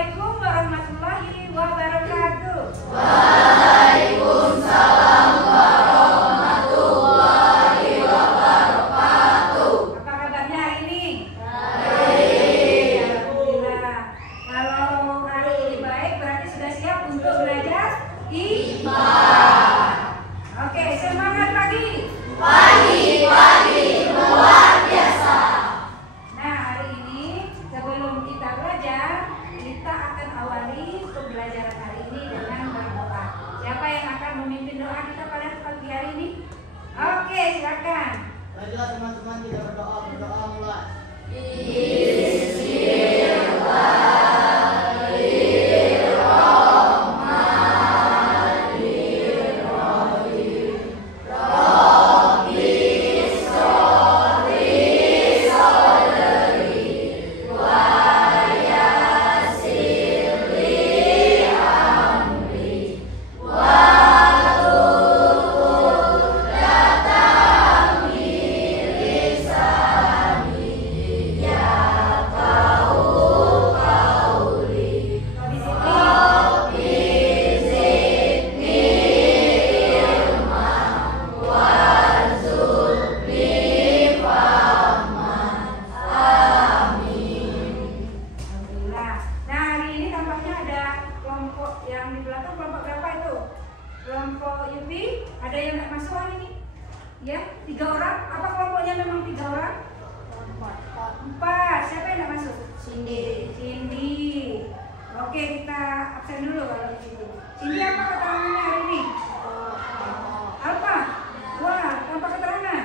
Assalamualaikum warahmatullahi wabarakatuh. Waalaikumsalam warahmatullahi wabarakatuh. Apa kabarnya hari ini? Baik. Alhamdulillah. Kalau hari ini baik berarti sudah siap untuk belajar IPA. Oke, semangat pagi. Pagi luar biasa. Nah, hari ini sebelum kita belajar, kita akan awali pembelajaran hari ini dengan berdoa. Siapa yang akan memimpin doa kita pada pagi hari ini? Oke, silakan. Baiklah teman-teman, kita berdoa mulai. Alhamdulillah. Nah, hari ini tampaknya ada kelompok yang di belakang. Kelompok berapa itu? Kelompok Yupi. Ada yang nggak masuk hari ini? Ya, 3 orang. Apa kelompoknya memang 3 orang? 4. Siapa yang nggak masuk? Cindy. Oke, kita absen dulu kalau di situ. Cindy, apa keterangannya hari ini? Apa? Wah, tanpa keterangan.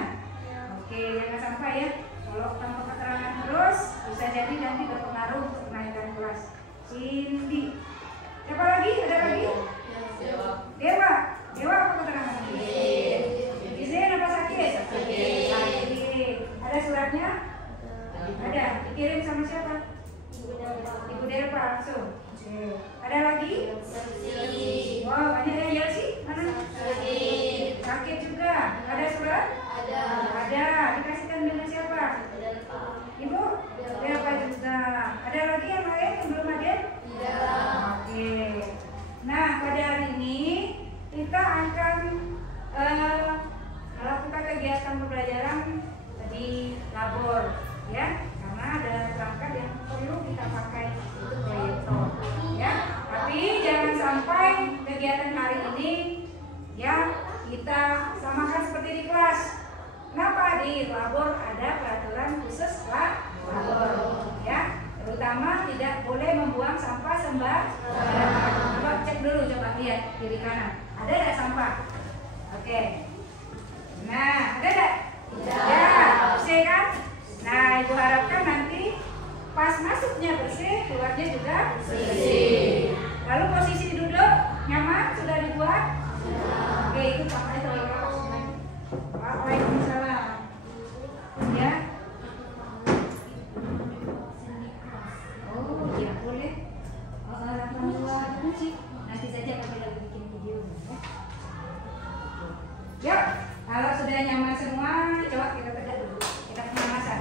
Oke, jangan sampai ya. Kalau tanpa keterangan terus bisa jadi nanti berpengaruh untuk kenaikan kelas. Cindy. Siapa lagi? Ada lagi? Dewa. Dewa apa keterangan? Izin apa sakit? Sakit. Ada suratnya? Ada. Dikirim sama siapa? Ibu Dewa langsung. Ada lagi? Wow, banyak ya Yelsi? Mana? Sakit juga. Ada surat? Ada. Dikasihkan dengan siapa? Ibu? Dewa juga. Ada lagi yang lain yang belum ada? Oke. Nah, pada hari ini kita akan melakukan kegiatan pembelajaran di labor, ya, karena ada perangkat yang perlu kita pakai untuk proyektor, ya. Tapi jangan sampai kegiatan hari ini, ya, kita samakan seperti di kelas. Kenapa di labor ada peraturan khusus labor, ya? Terutama tidak boleh membuang sampah sembarangan. Coba cek dulu, coba lihat kiri kanan. Ada tidak sampah? Oke. Nah, ada tidak? Ya, bersih kan? Nah, ibu harapkan nanti pas masuknya bersih, keluarnya juga bersih. Lalu posisi duduk nyaman sudah dibuat? Oke, itu pakai terlalu. Waalaikumsalam. Ya. Oh, ya boleh. Orang tua kunci. Nanti saja kami lagi bikin video. Yuk, kalau sudah nyaman semua, coba kita bedah dulu. Kita pemanasan.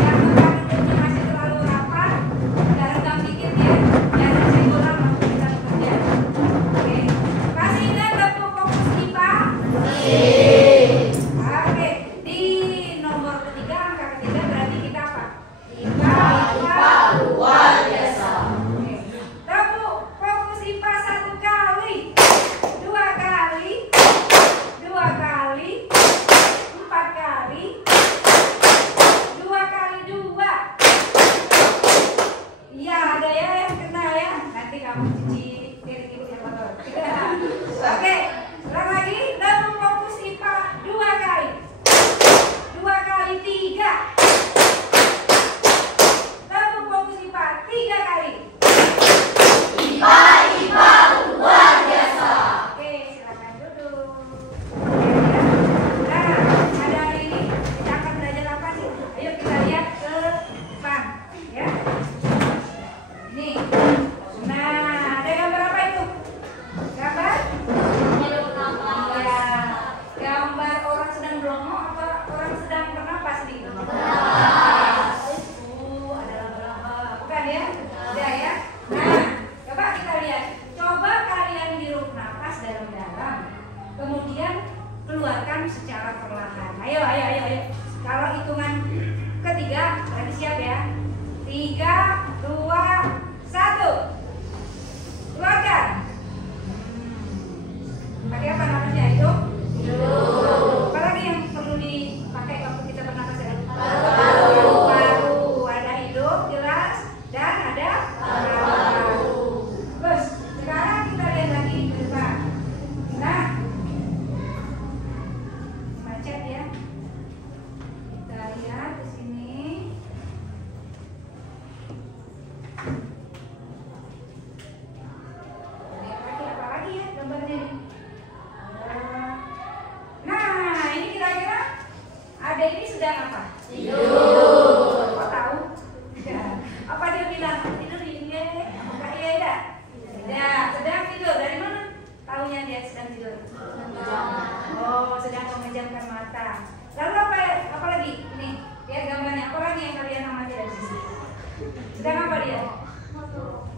Yang duduknya masih terlalu rapat, agak renggang dikit ya. Biar saya bola mampu kita bekerja. Oke, kasih ya? Udah ya? Nah, coba kita lihat. Coba kalian hirup nafas dalam-dalam. Kemudian keluarkan secara perlahan. Ayo. Kalau hitungan ketiga, berarti siap ya? 3, 2, 1. Keluarkan. Pakai apa nafasnya? Hidup. Apalagi yang perlu dipakai waktu kita bernapas ya? Paru. Ada hidup jelas dan ada paru. Terus sekarang kita lihat lagi ke depan. Nah, macet ya. Kita lihat ke sini. Apa lagi ya gambarnya nih? Nah, ini kira-kira ada ini sedang apa? Tidur. Kok tahu? Ya. Apa dia bilang? Tidur iya? Enggak iya ya? Tidak, sedang tidur. Dari mana? Tahunya dia sedang tidur. Oh, sedang memejamkan mata. Lalu apa lagi? Ini, lihat gambarnya. Apa lagi yang kalian amati dari sini? Sedang apa dia?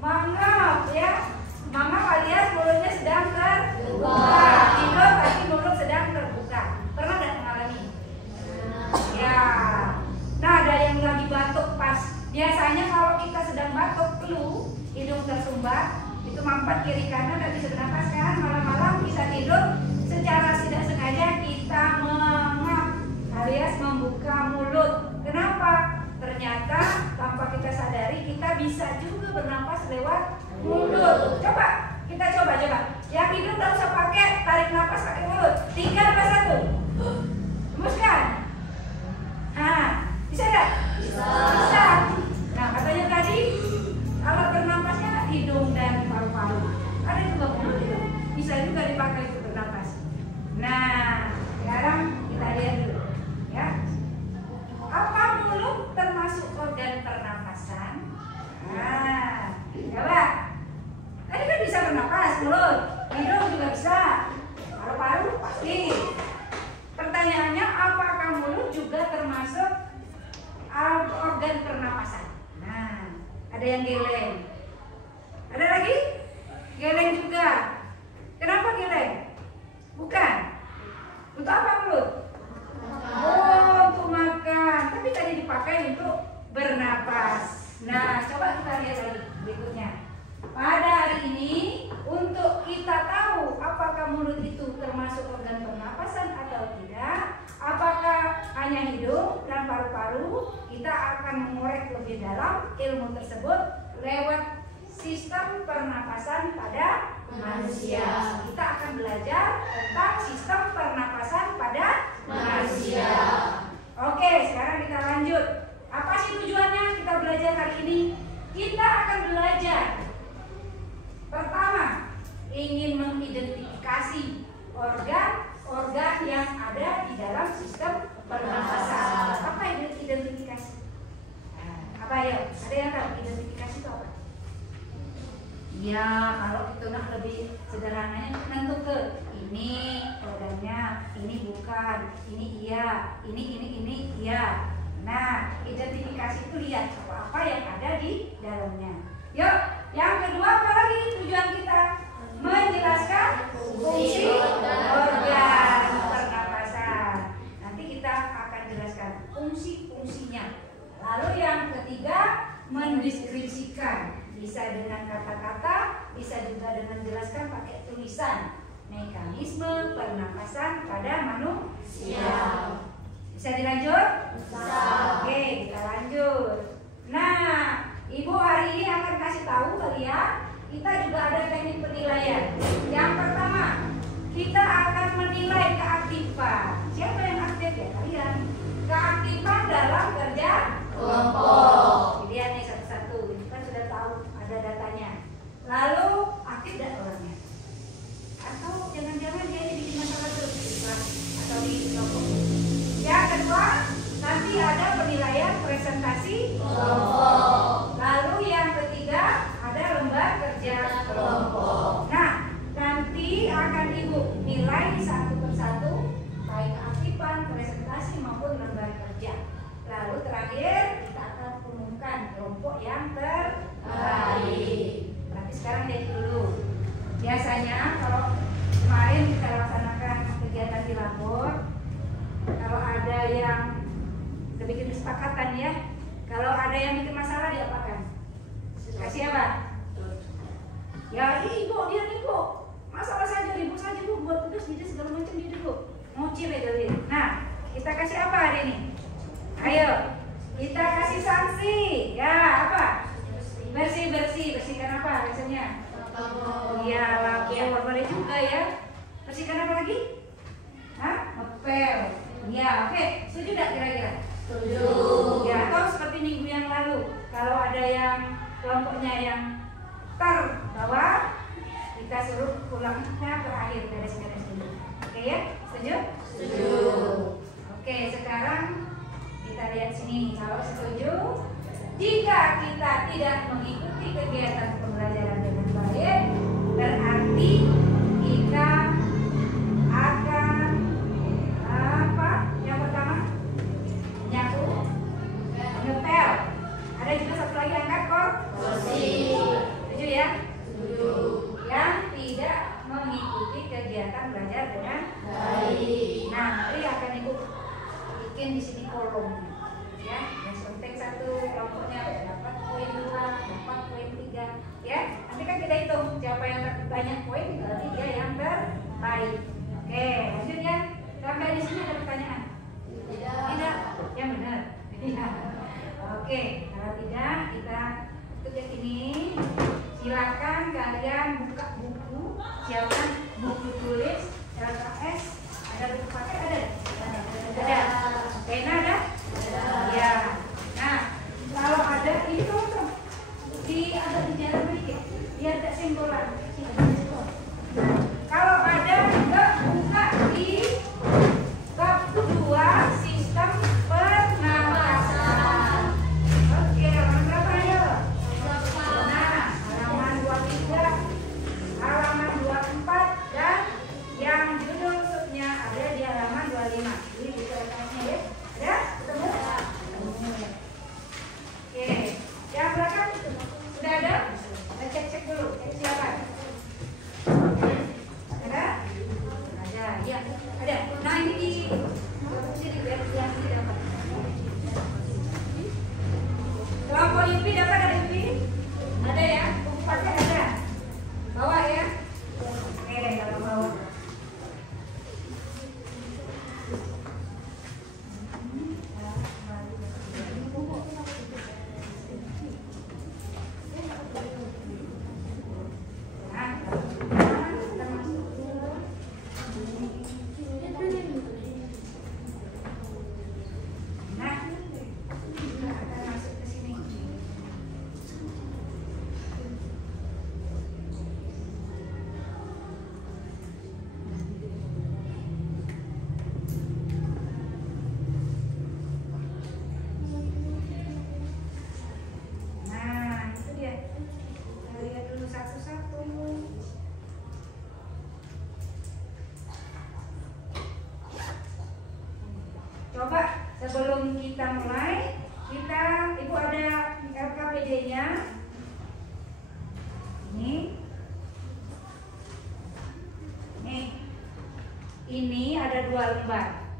Mangap ya. Mangap alias mulutnya sedang terbuka. Tidur tapi mulut sedang terbuka. Pernah nggak mengalami? Ya. Nah, ada yang lagi batuk pas. Biasanya kalau kita sedang batuk, flu, hidung tersumbat, itu mampat kiri kanan, nggak bisa bernapas kan? Malam-malam bisa tidur. Secara tidak sengaja kita mengap alias membuka mulut. Kenapa? Ternyata tanpa kita sadari kita bisa juga bernapas lewat mulut. Coba, kita coba. Yang hidung nggak usah pakai, tarik napas pakai mulut. 3, 2, 1. Hembuskan. Nah, bisa nggak? Bisa. Nah, katanya tadi alat bernapasnya hidung dan paru-paru. Ada juga mulut itu. Bisa juga dipakai untuk bernapas. Nah, sekarang kita lihat dulu, ya. Apa mulut termasuk organ pernapasan? Nah, coba. Tadi kan bisa bernapas mulut, hidung juga bisa, paru-paru pasti. Pertanyaannya, apakah mulut juga termasuk organ pernapasan? Nah, ada yang geleng. Ada lagi? Geleng juga. Kenapa geleng? Bukan. Untuk apa mulut? Oh, untuk makan. Tapi tadi dipakai untuk bernapas. Nah, coba kita lihat lagi berikutnya. Pada hari ini, untuk kita tahu apakah mulut itu termasuk organ pernapasan atau tidak, apakah hanya hidung dan paru-paru, kita akan mengorek lebih dalam ilmu tersebut lewat sistem pernapasan pada manusia. Kita akan belajar tentang sistem pernapasan pada manusia. Oke, sekarang kita lanjut. Apa sih tujuannya kita belajar hari ini? Kita akan belajar pertama, ingin mengidentifikasi organ-organ yang ada di dalam sistem pernapasan. Apa identifikasi? Apa ya? Ada yang tahu identifikasi itu apa? Ya, kalau itu nah lebih sederhananya nentu ke ini organnya, ini bukan, ini iya, ini iya. Nah, identifikasi itu lihat apa-apa yang ada di dalamnya. Yuk, yang kedua apa lagi tujuan kita? Menjelaskan fungsi organ pernapasan. Nanti kita akan jelaskan fungsi-fungsinya. Lalu yang ketiga, mendeskripsikan. Bisa dengan kata-kata, bisa juga dengan jelaskan pakai tulisan. Mekanisme pernapasan pada manusia. Bisa dilanjut? Bisa. Oke, kita lanjut. Nah, Ibu hari ini akan kasih tahu kalian, kita juga ada teknik penilaian. Yang pertama, kita akan menilai keaktifan. Siapa yang aktif ya kalian? Keaktifan dalam kerja kelompok. Lihat nih satu-satu, kita sudah tahu ada datanya. Lalu aktif dan orangnya. Atau jangan-jangan dia bikin masalah terus di kelas atau di kelompok. Yang kedua, nanti ada penilaian presentasi kelompok. Lalu yang ketiga ada lembar kerja kelompok. Nah, nanti akan Ibu nilai satu persatu baik keaktifan, presentasi maupun lembar kerja. Lalu terakhir kita akan umumkan kelompok yang yang bikin masalah diapakan? Kasih apa? Ya ibu, dia nih bu, masalah saja ribut saja bu, buat tugas dia segala macam dia bu, mochi betul. Nah, kita kasih apa hari ini? Ayo, kita kasih sanksi. Ya apa? Bersihkan apa biasanya? Iya, lapor boleh juga ya. Bersihkan apa lagi? Hah? Ngepel. Ya, oke. Setuju tidak kira-kira? Setuju. Ya, atau seperti minggu yang lalu, kalau ada yang kelompoknya yang terbawah, kita suruh pulangnya ke akhir beres-beres dulu. Oke ya? Setuju? Setuju. Oke, sekarang kita lihat sini. Kalau setuju, jika kita tidak mengikuti kegiatan pembelajaran dengan baik, berarti kita akan apa? Yang pertama, menyapu, ngepel. Ada juga satu lagi angkat kok. Setuju ya? Setuju. Yang tidak mengikuti kegiatan belajar dengan Baik. Nah, mari akan ibu bikin di sini kolom, ya. Yang penting satu kelompoknya dapat poin 2, dapat poin 3, ya. Nanti kan kita hitung siapa yang dapat banyak poin, berarti dia yang terbaik. Oke, lanjut ya. Sampai di sini ada pertanyaan? Tidak, yang benar. Iya. Oke, kalau tidak kita tutup ini. Silakan kalian buka buku, silakan buku tulis, LKS, ada buku pakai ada? Ada. Pena ada? Ya. Nah, kalau ada itu agak di jalan sedikit, biar ada senggolan. Kalau ada juga buka di bab 2 sistem pernapasan. Oke, halaman berapa ayo? Nah, halaman 23, halaman 24 dan yang judul subnya ada di halaman 25. Ini buku LKS-nya ya. Ada? Ketemu? Oke, yang belakang sudah ada? Kita cek-cek dulu. Cek siapa? Ada? Ada, ya. Ada. Nah, ini di sini biar yang ini dapat. Kelompok Yupi dapat ada Yupi? Ada ya? Buku pakai ada? Bawa ya? Oke, kalau bawa. Nah, kita akan masuk ke sini. Nah, itu dia. Kita lihat dulu satu-satu. Coba sebelum kita mulai, ibu ada LKPD-nya. Ini ada 2 lembar.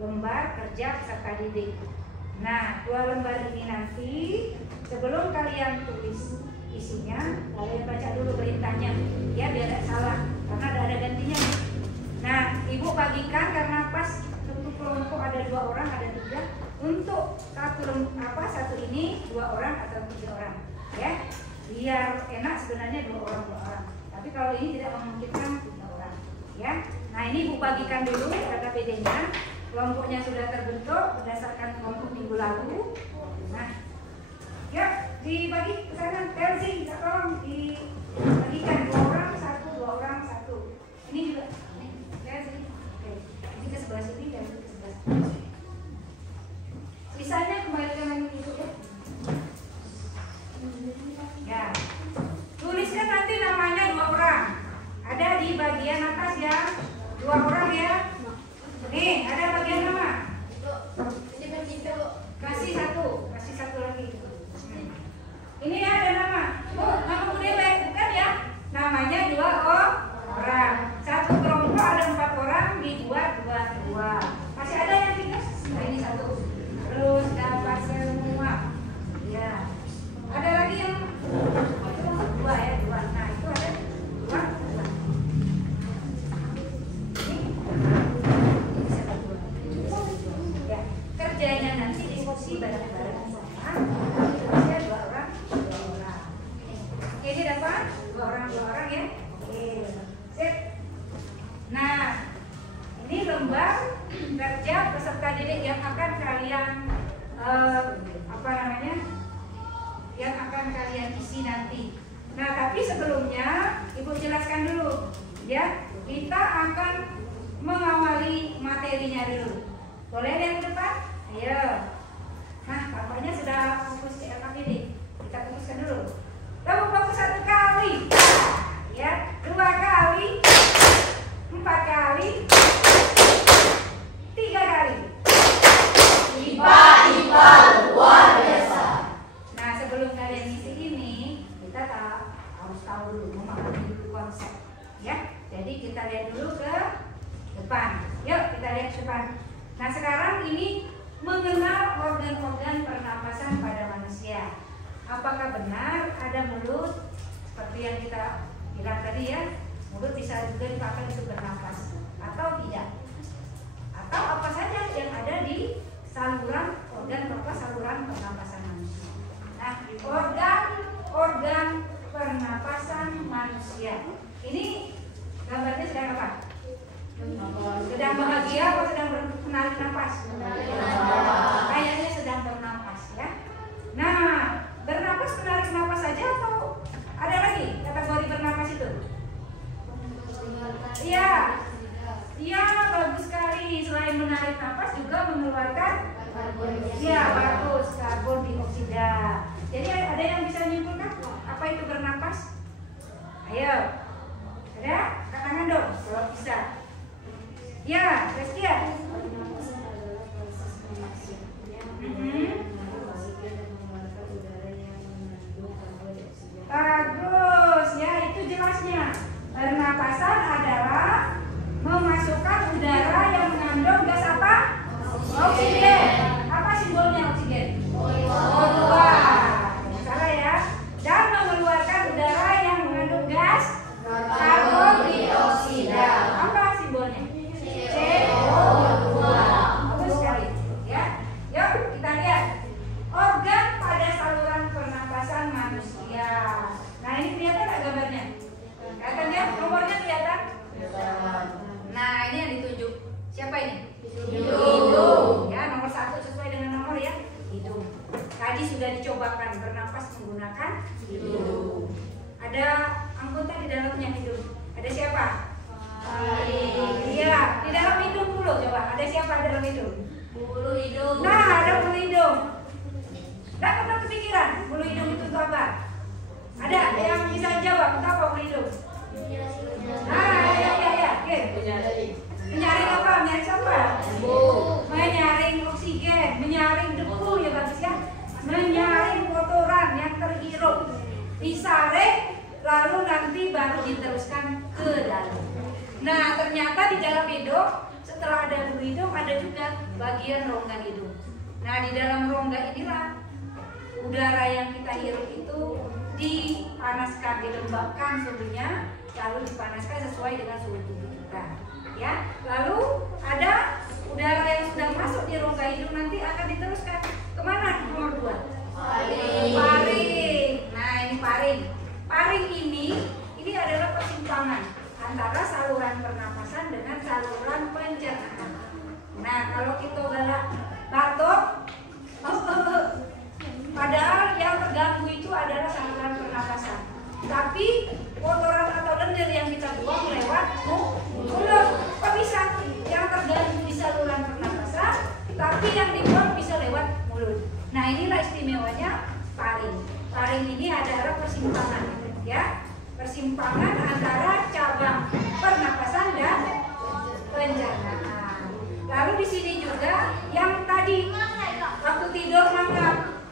Lembar kerja peserta didik. Nah, 2 lembar ini nanti sebelum kalian tulis isinya, kalian baca dulu perintahnya, ya biar tidak salah, karena ada gantinya. Nah, ibu bagikan karena pas untuk kelompok ada 2 orang, ada 3. Untuk satu ini 2 orang atau 3 orang, ya. Biar enak sebenarnya 2 orang. Tapi kalau ini tidak memungkinkan 3 orang, ya. Nah, ini ibu bagikan dulu KPD-nya. Kelompoknya sudah terbentuk berdasarkan kelompok minggu lalu. Nah, ya dibagi ke sana. Telsi, tolong dibagikan 2 orang, 1. Ini juga. Telsi. Oke. Ini ke sebelah sini dan ke sebelah sini. Sisanya kembalikan lagi dulu ya. Ya. Tuliskan nanti namanya 2 orang. Ada di bagian atas ya. 2 orang ya. Nih, ada bagian nama. Kasih satu lagi. Ini ya ada nama. Oh, nama Bu Dewe, bukan ya? Namanya 2 orang. Satu kelompok ada 4 orang, di 2. Masih ada yang 3? Nah, ini 1. Terus dapat semua. yang akan kalian isi nanti. Nah, tapi sebelumnya Ibu jelaskan dulu, ya. Kita akan mengawali materinya dulu. Boleh lihat ke depan? Ayo. Nah, tampaknya sudah fokus ke LKP ini. Kita fokuskan dulu. Lalu fokus 1 kali, ya, 2 kali, 4 kali, 3 kali. IPA luar biasa. Nah, sebelum kalian isi ini, kita harus tahu dulu, memahami dulu konsep, ya. Jadi kita lihat dulu ke depan. Yuk, kita lihat ke depan. Nah, sekarang ini mengenal organ-organ pernapasan pada manusia. Apakah benar ada mulut seperti yang kita bilang tadi, ya? Mulut bisa juga dipakai untuk bernapas atau tidak? Atau apa saja yang ada di saluran saluran pernapasan manusia. Nah, organ pernapasan manusia. Ini gambarnya sedang apa? Sedang bahagia atau sedang menarik nafas? Kayaknya sedang bernapas, ya. Nah, bernapas menarik nafas saja atau ada lagi kategori bernapas itu? Iya. Iya, bagus sekali. Selain menarik nafas juga mengeluarkan bagus, karbon dioksida. Jadi ada yang bisa menyimpulkan apa itu bernapas? Ayo. Ada? Angkat tangan dong kalau bisa. Ya, Reskia. Bagus, ya, itu jelasnya. Pernapasan adalah memasukkan udara yang mengandung gas apa? Oksigen. Apa simbolnya oksigen? O2. Salah, ya. Dan mengeluarkan udara yang mengandung gas karbon dioksida. Apa simbolnya? CO2. Bagus sekali, ya. Yuk kita lihat organ pada saluran pernapasan manusia. Nah, ini kelihatan nggak gambarnya? Kelihatan, ya? Nomornya kelihatan? Nah, ini yang ditunjuk. Siapa ini? Hidung. Ya, nomor 1 sesuai dengan nomor, ya. Hidung. Tadi sudah dicobakan bernapas menggunakan hidung. Ada anggota di dalamnya hidung. Ada siapa? Iya, di dalam hidung dulu coba. Ada siapa di dalam hidung? Bulu hidung. Nah, ada bulu hidung. Tidak pernah kepikiran bulu hidung itu untuk apa? Ada yang bisa jawab untuk apa bulu hidung? Nah, ya. Oke. Menyaring apa? Menyaring sampah? Menyaring oksigen, menyaring debu, ya bagus, ya. Menyaring kotoran yang terhirup, disaring, lalu nanti baru diteruskan ke dalam. Nah, ternyata di dalam hidung, setelah ada bulu hidung, ada juga bagian rongga hidung. Nah, di dalam rongga inilah udara yang kita hirup itu dipanaskan, dilembabkan suhunya, lalu dipanaskan sesuai dengan suhu tubuh kita, ya. Lalu ada udara yang sudah masuk di rongga hidung nanti akan diteruskan kemana? Nomor 2. Paring. Nah, ini paring. Paring ini adalah persimpangan antara saluran pernapasan dengan saluran pencernaan. Nah, kalau kita galak batuk, padahal yang terganggu itu adalah saluran pernapasan. Tapi kotoran atau lendir yang kita buang lewat mulut. Kok bisa? Yang terganggu di saluran pernapasan, tapi yang dibuang bisa lewat mulut. Nah, inilah istimewanya paring. Paring ini adalah persimpangan, ya. Persimpangan antara cabang pernapasan dan pencernaan. Lalu di sini juga yang tadi waktu tidur mangap,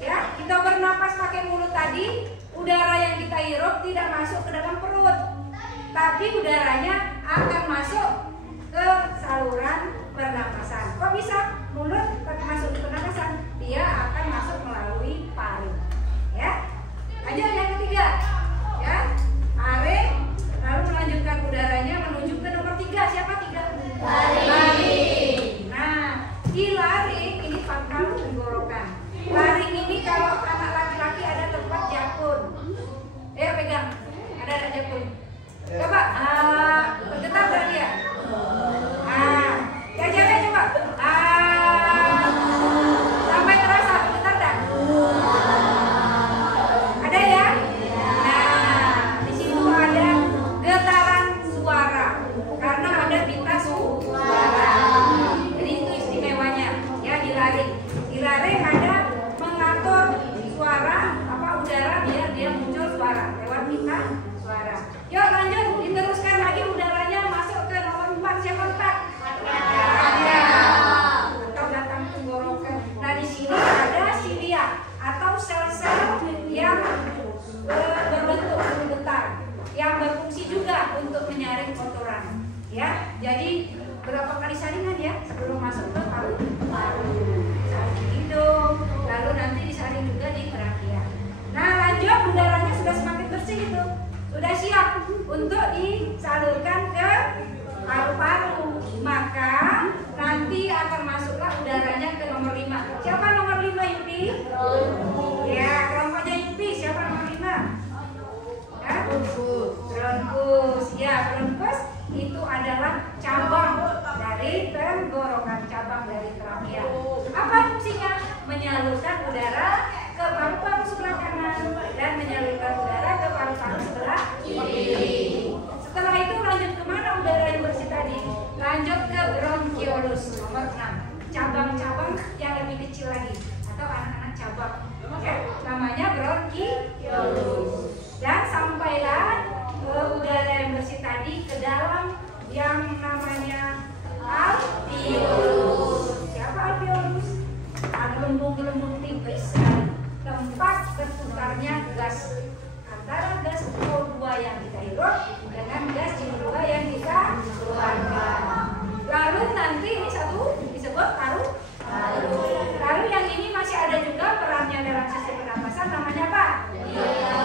ya, kita bernapas pakai mulut tadi, udara yang kita hirup tidak masuk ke dalam perut, tapi udaranya akan masuk ke saluran pernapasan. Kok bisa mulut masuk ke pernapasan? Dia akan masuk melalui paring, ya. Lanjut yang ketiga, ya, paring, lalu melanjutkan udaranya menuju ke nomor 3. Siapa 3? Laring. Nah, di laring ini pangkal tenggorokan. Laring ini kalau anak laki-laki ada tempat jakun. Ayo pegang, ada jakun. Coba, bergetar gak dia? Yang cewek coba. Sampai terasa bergetar tak? paru-paru. Maka nanti akan masuklah udaranya ke nomor 5. Siapa nomor 5 Yupi? Ya, kelompoknya Yupi. Siapa nomor 5? Ya? Bronkus. Ya, bronkus itu adalah cabang dari tenggorokan, cabang dari trakea. Apa fungsinya? Menyalurkan udara ke paru-paru sebelah kanan dan menyalurkan udara ke paru-paru sebelah kiri. Setelah itu lanjut kemana udara yang bersih tadi? Lanjut ke bronkiolus nomor 6. Cabang-cabang yang lebih kecil lagi atau anak-anak cabang. Ya, namanya bronkiolus. Dan sampailah udara yang bersih tadi ke dalam yang namanya alveolus. Siapa alveolus? Ada gelembung-gelembung tipis tempat berputarnya gas antara gas O2 yang kita hirup dengan gas CO2 yang kita keluarkan. Lalu nanti ini satu disebut paru-paru. Lalu yang ini masih ada juga perannya dalam sistem pernapasan, namanya apa?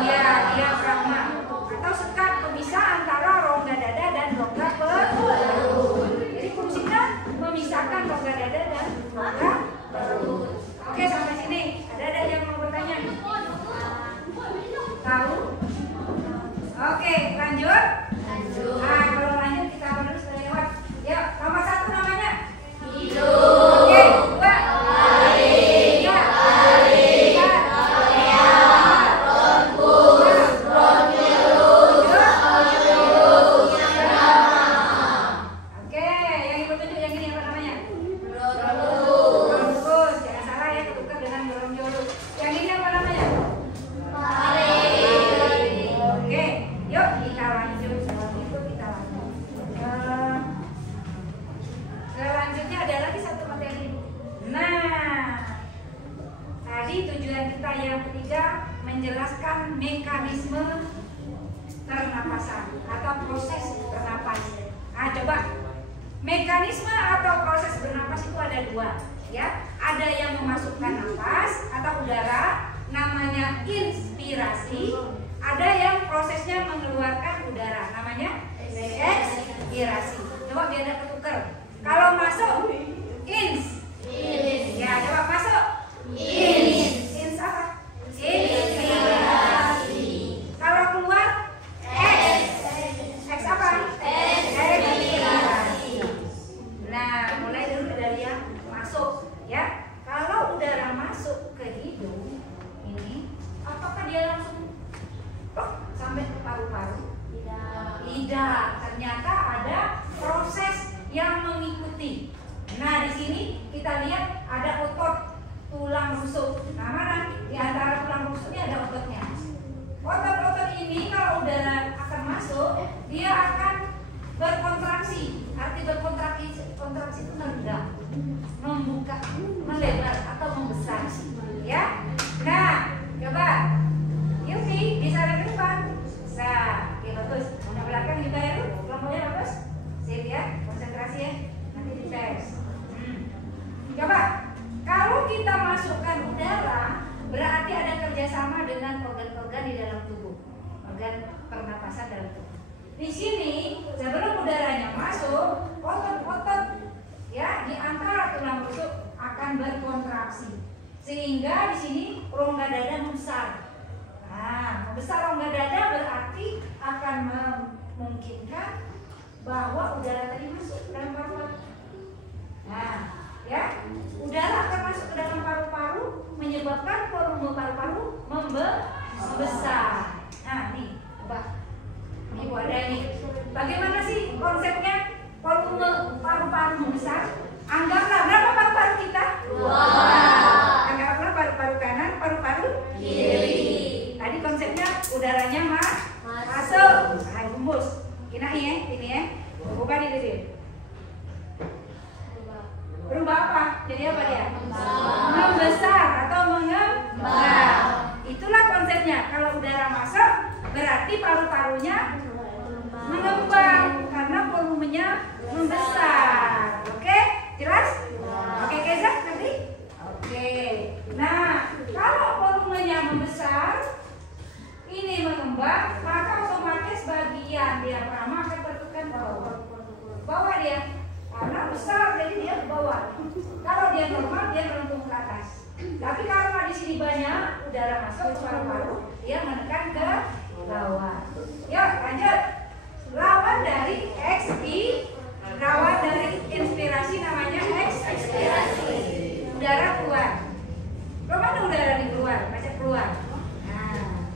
Ya, diafragma atau sekat pemisah antara rongga dada dan rongga perut. Jadi fungsinya memisahkan rongga dada dan rongga perut. Oke, sampai sini. Ada yang mau bertanya? Tahu? Oke, lanjut. Nah, kalau lanjut kita harus lewat. Yuk, nomor 1 namanya Hidung. Oke, 2 3 Oke, yang ibu tunjuk yang ini apa namanya? Bronkus. Jangan salah ya, ketukar dengan bronkiolus. Yang ini apa namanya? Oke, yuk kita lanjut. Sebelum itu kita lanjut. Selanjutnya ada lagi satu materi. Nah, tadi tujuan kita yang ketiga menjelaskan mekanisme pernapasan atau proses bernapas. Nah, coba mekanisme atau proses bernapas itu ada 2, ya. Ada yang memasukkan nafas atau udara, namanya inspirasi. Ada yang prosesnya mengeluarkan udara, namanya ekspirasi. Coba biar ada ketuker. Kalau masuk ins, ya coba masuk ins apa? Inspirasi. Kalau keluar X apa? Ekspirasi. Nah, mulai dulu dari yang masuk, ya. Kalau udara masuk ke hidung ini, apakah dia langsung sampai ke paru-paru? Tidak. Ternyata ada proses yang mengikuti. Nah, di sini kita lihat ada otot tulang rusuk. Nah, mana? Di antara tulang rusuk ini ada ototnya. Otot-otot ini kalau udara akan masuk, dia akan berkontraksi. Arti berkontraksi itu merenggang, membuka, melebar atau membesar, ya. Nah, coba Yupi bisa ke depan. Nah, oke, bagus. Yang belakang juga ya, kelompoknya bagus. Sip ya, konsentrasi ya. Nanti di tes. Coba, kalau kita masukkan udara, berarti ada kerjasama dengan organ-organ di dalam tubuh, organ pernapasan dalam tubuh. Di sini sebelum udaranya masuk, otot-otot ya di antara tulang rusuk akan berkontraksi, sehingga di sini rongga dada membesar. Nah, membesar rongga dada berarti akan memungkinkan bahwa udara tadi masuk ke dalam paru-paru. Nah, ya, udara akan masuk ke dalam paru-paru, menyebabkan volume paru-paru membesar. Nah, nih, coba. Ini ada nih. Bagaimana sih konsepnya volume paru-paru membesar? Anggaplah berapa paru-paru kita? 2. Anggaplah paru-paru kanan, paru-paru kiri. Tadi konsepnya udaranya masuk. Nah, hembus. Ini ya. Ubah nih deh. Berubah apa? Jadi apa dia? Membesar atau mengembang. Itulah konsepnya. Kalau udara masuk, berarti paru-parunya mengembang karena volumenya membesar. Oke, jelas? Oke, Keza nanti? Oke. Nah, kalau volumenya membesar, ini mengembang, maka otomatis bagian diafragma akan bertukar bawah. Bawah banyak udara masuk ke paru-paru, dia menekan ke bawah. Yuk lanjut. Lawan dari lawan dari inspirasi namanya ekspirasi. Udara keluar. Kemana udara nih keluar? Baca keluar. Nah,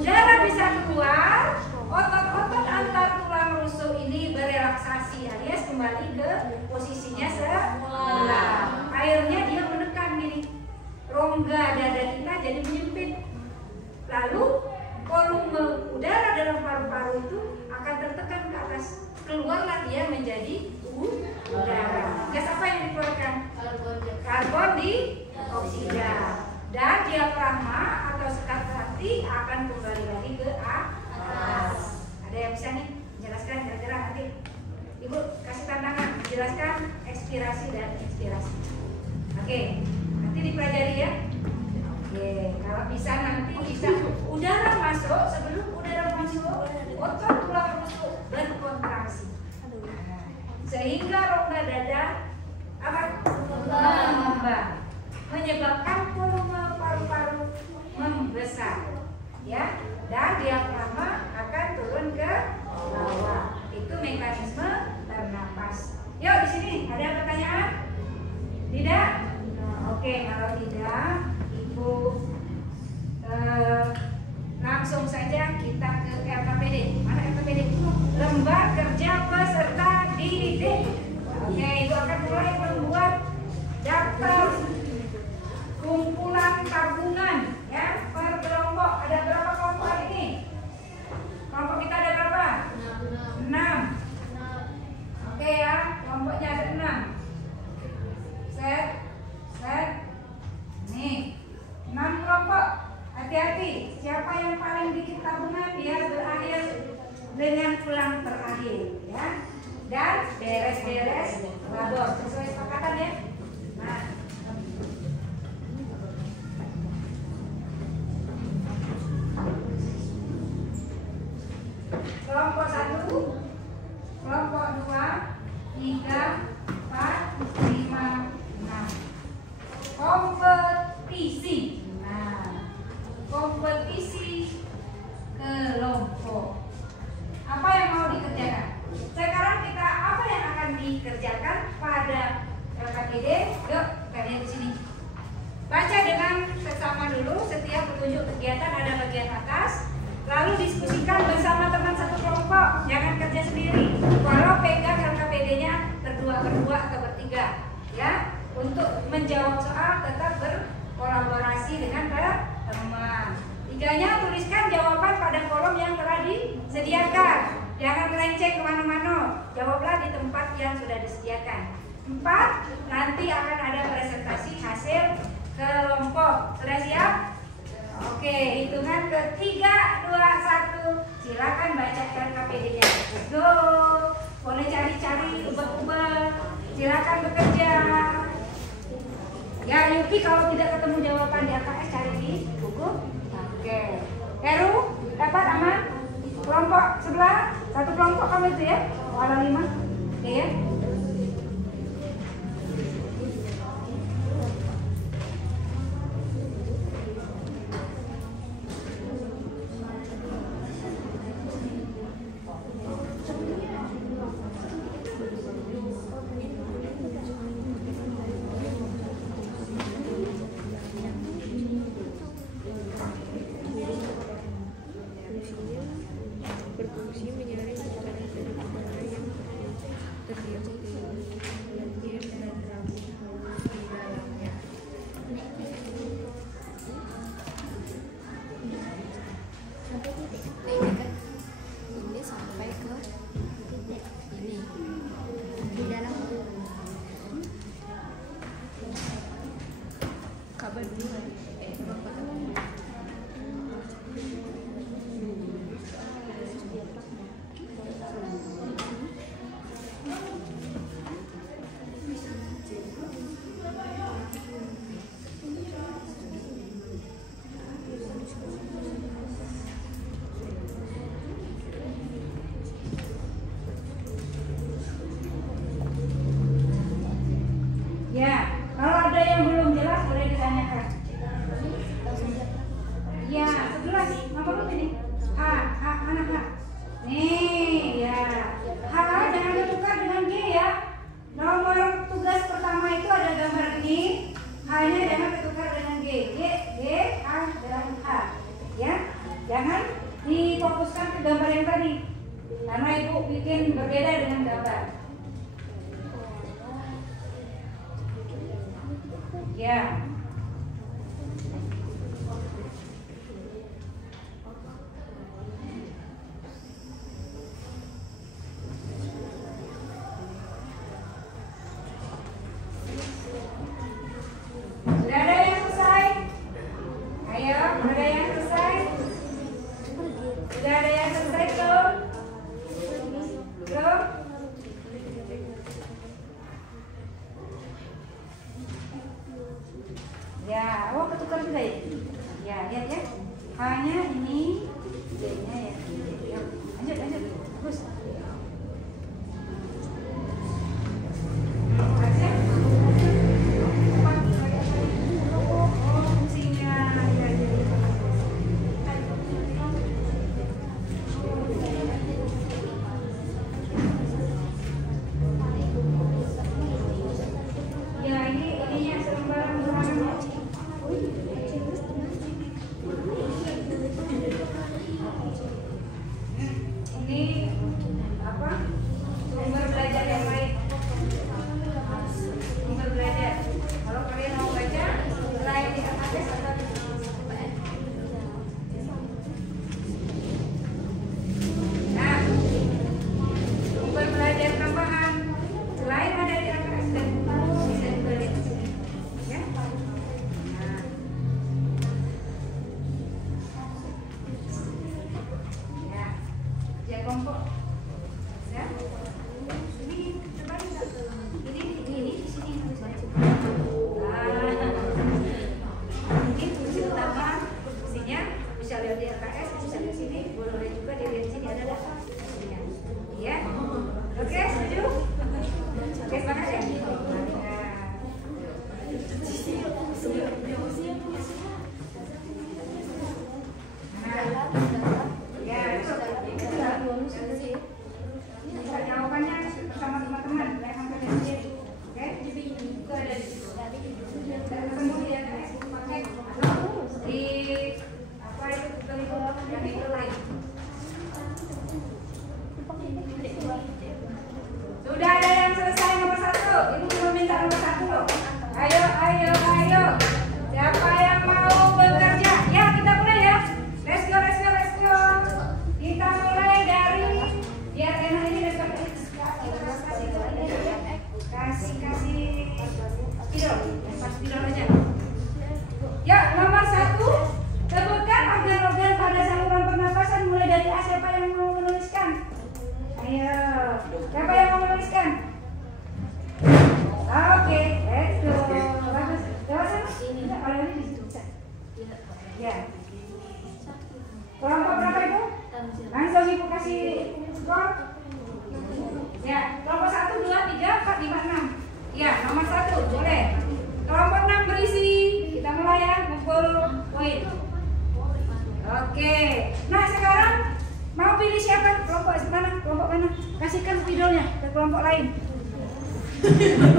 udara bisa keluar, otot-otot antar tulang rusuk ini berelaksasi alias kembali ke posisinya semula. Akhirnya dia menekan gini, rongga dada kita jadi menyempit. Lalu volume udara dalam paru-paru itu akan tertekan ke atas. Keluarlah dia menjadi udara. Gas apa yang dikeluarkan? Karbon dioksida. Dan diafragma atau sekat hati akan kembali lagi ke atas. Ada yang bisa nih menjelaskan kira-kira nanti? Ibu kasih tantangan menjelaskan ekspirasi dan inspirasi. Oke, nanti dipelajari ya. Oke, kalau bisa nanti bisa udara masuk, sebelum udara masuk otot tulang rusuk berkontraksi. Sehingga rongga dada apa? Mengembang, menyebabkan volume paru-paru membesar, ya, dan diafragma akan turun ke bawah. Itu mekanisme bernapas. Yuk di sini ada pertanyaan? Tidak? Oke, kalau tidak, Ibu langsung saja kita ke LKPD. Mana LKPD? Lembar Kerja Peserta Didik. Oke, Ibu akan mulai membuat daftar kumpulan tabungan ya per kelompok. Ada berapa kelompok ini? Kelompok kita ada berapa? 6. Oke ya, kelompoknya ada 6. Set. Nih, 6 kelompok. Hati-hati, siapa yang paling dikit tabungan dia berakhir dengan pulang terakhir ya. Dan beres-beres labor sesuai sepakatan ya. Nah, kelompok 1, kelompok 2, 3, 4, 5, 6. Kompetisi. Nah, kompetisi kelompok. Apa yang mau dikerjakan? Sekarang kita apa yang akan dikerjakan pada LKPD? Yuk, kalian di sini. Baca dengan seksama dulu. Setiap petunjuk kegiatan ada bagian atas. Lalu diskusikan bersama teman satu kelompok. Jangan kerja sendiri. Kalau pegang LKPD-nya berdua atau bertiga, ya. Untuk menjawab soal tetap berkolaborasi dengan teman. Tiganya tuliskan jawaban pada kolom yang telah disediakan. Jangan melenceng kemana-mana. Jawablah di tempat yang sudah disediakan. 4. Nanti akan ada presentasi hasil kelompok. Sudah siap? Oke, hitungan ke 3, 2, 1. Silakan baca LKPD-nya. Go. Boleh cari-cari, ubah-ubah. Silakan bekerja. Ya, Yuki kalau tidak ketemu jawaban di AKS cari di buku. Oke. Heru, dapat aman? Kelompok sebelah, satu kelompok kamu itu ya? Ada 5. Oke ya. berfungsi menyaring udara dari udara yang terdiam Jangan difokuskan ke gambar yang tadi, karena ibu bikin berbeda dengan gambar. Ya. Sudah ada yang selesai? Ayo, sudah ada yang selesai? Sudah ada yang selesai belum? Belum? Ya, oh ketukar juga ya? Ya, lihat ya. Hanya ini, B-nya ya. Ya. Lanjut, lanjut. Bagus. Ini apa? Sumber belajar yang lain. Sumber belajar. Kalau kalian mau baca, selain di LKS atau di nah, sumber belajar tambahan selain ada di LKS dan bisa juga di sini. Ya. Nah. Ya. Ya kelompok ya ini terbalik nggak ini di sini tulisannya ini tulis utama fungsinya bisa lihat di LKS bisa di sini boleh juga dilihat di sini ada data ya oke setuju oke semangat ya jawabannya bersama teman-teman, jangan kerja sendiri, oke? Itu ada di situ. Dan ketemu di LKS pakai di apa itu yang itu lain. Sudah ada yang selesai nomor 1. Ibu cuma minta nomor 1 loh. Ayo, ayo, ayo. Siapa yang mau bekerja? Ya kita mulai ya. Let's go, let's go, let's go. Kita mulai dari biar enak ini dapat kasih spidol, pas spidol aja. Ya nomor 1 sebutkan organ-organ pada saluran pernapasan mulai dari A. Siapa yang mau menuliskan? Ayo, siapa yang mau menuliskan? Oke, let's go. Bagus. Jawab sama? Enggak, kalau ini bisa. Ya. Kelompok berapa itu? Langsung ibu kasih skor. Ya, kelompok 1, 2, 3, 4, 5, 6. Ya, nomor 1 boleh. Kelompok 6 berisi. Kita mulai ya, ngumpul poin. Oke. Nah sekarang mau pilih siapa? Kelompok mana? Kelompok mana? Kasihkan spidolnya ke kelompok lain.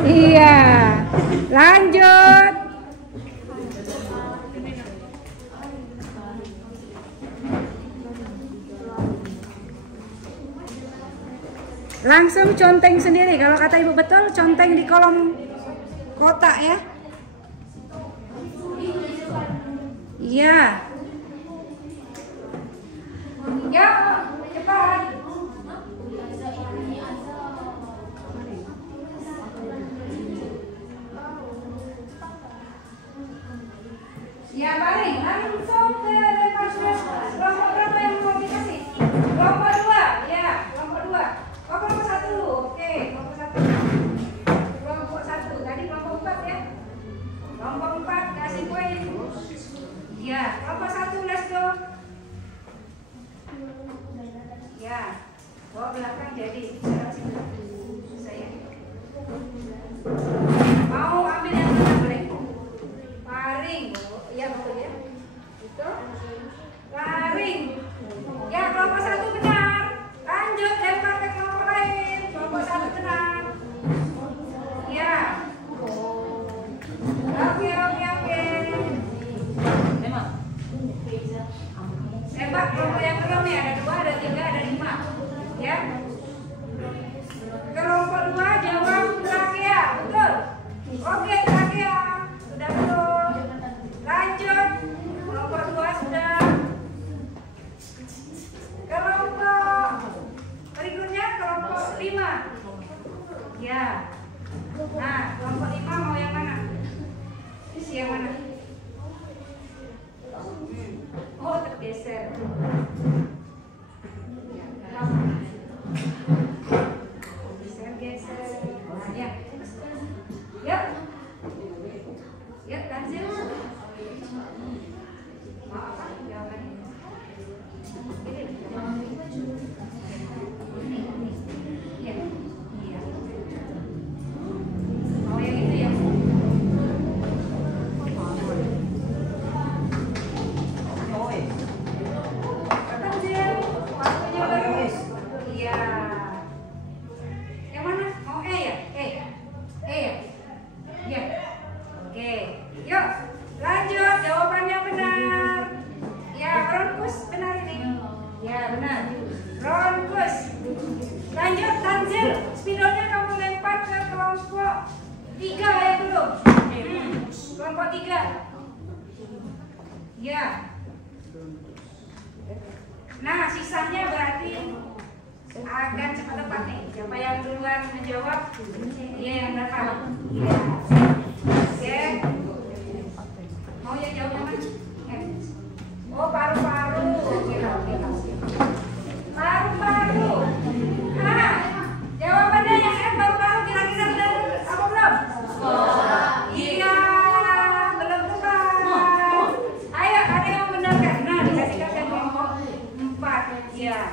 Iya. Lanjut. Langsung conteng sendiri. Kalau kata ibu betul, conteng di kolom kotak ya. Iya. Ya, cepat. Ya, paling langsung ke lempar sudah. Kelompok berapa yang mau dikasih? Kelompok 2, ya, kelompok 2. Oh, kelompok 1, oke, kelompok 1. Kelompok 1, tadi kelompok 4 ya. Kelompok 4 kasih poin. Ya, kelompok kelompok yang belum nih ada 2, ada 3, ada 5. Ya. Kelompok 2 jawab trakea, betul. Oke, trakea sudah betul. Lanjut. Kelompok 2 sudah. Kelompok berikutnya kelompok 5. Ya. Nah, kelompok 5 mau yang mana? Yang mana? Oh, tergeser. Geser. Ya. Yuk. Yuk, lanjut. Mau apa? Jawabannya. Iya. Iya. Mau yang itu ya? Ya. Nah, sisanya berarti akan cepat tepat nih. Siapa yang duluan menjawab, dia yang dapat. Ya. Oke. Mau yang jawab yang mana? Oh, paru-paru. Oke. Paru-paru. Ah, jawabannya yang F, paru-paru kira-kira benar apa belum? Iya. Ya.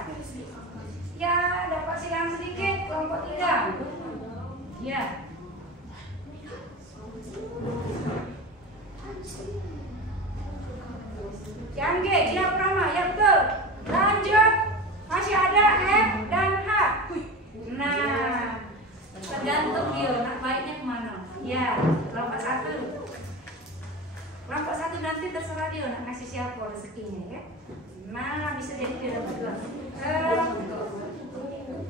Ya, dapat silang sedikit kelompok 3. Ya. Yang G, diagrama, ya betul. Lanjut. Masih ada F dan H. Nah, tergantung dia nak baiknya kemana. Ya, kelompok 1. Kelompok 1 nanti terserah dia nak ngasih siapa rezekinya ya. Nah, bisa jadi dia dapat 2.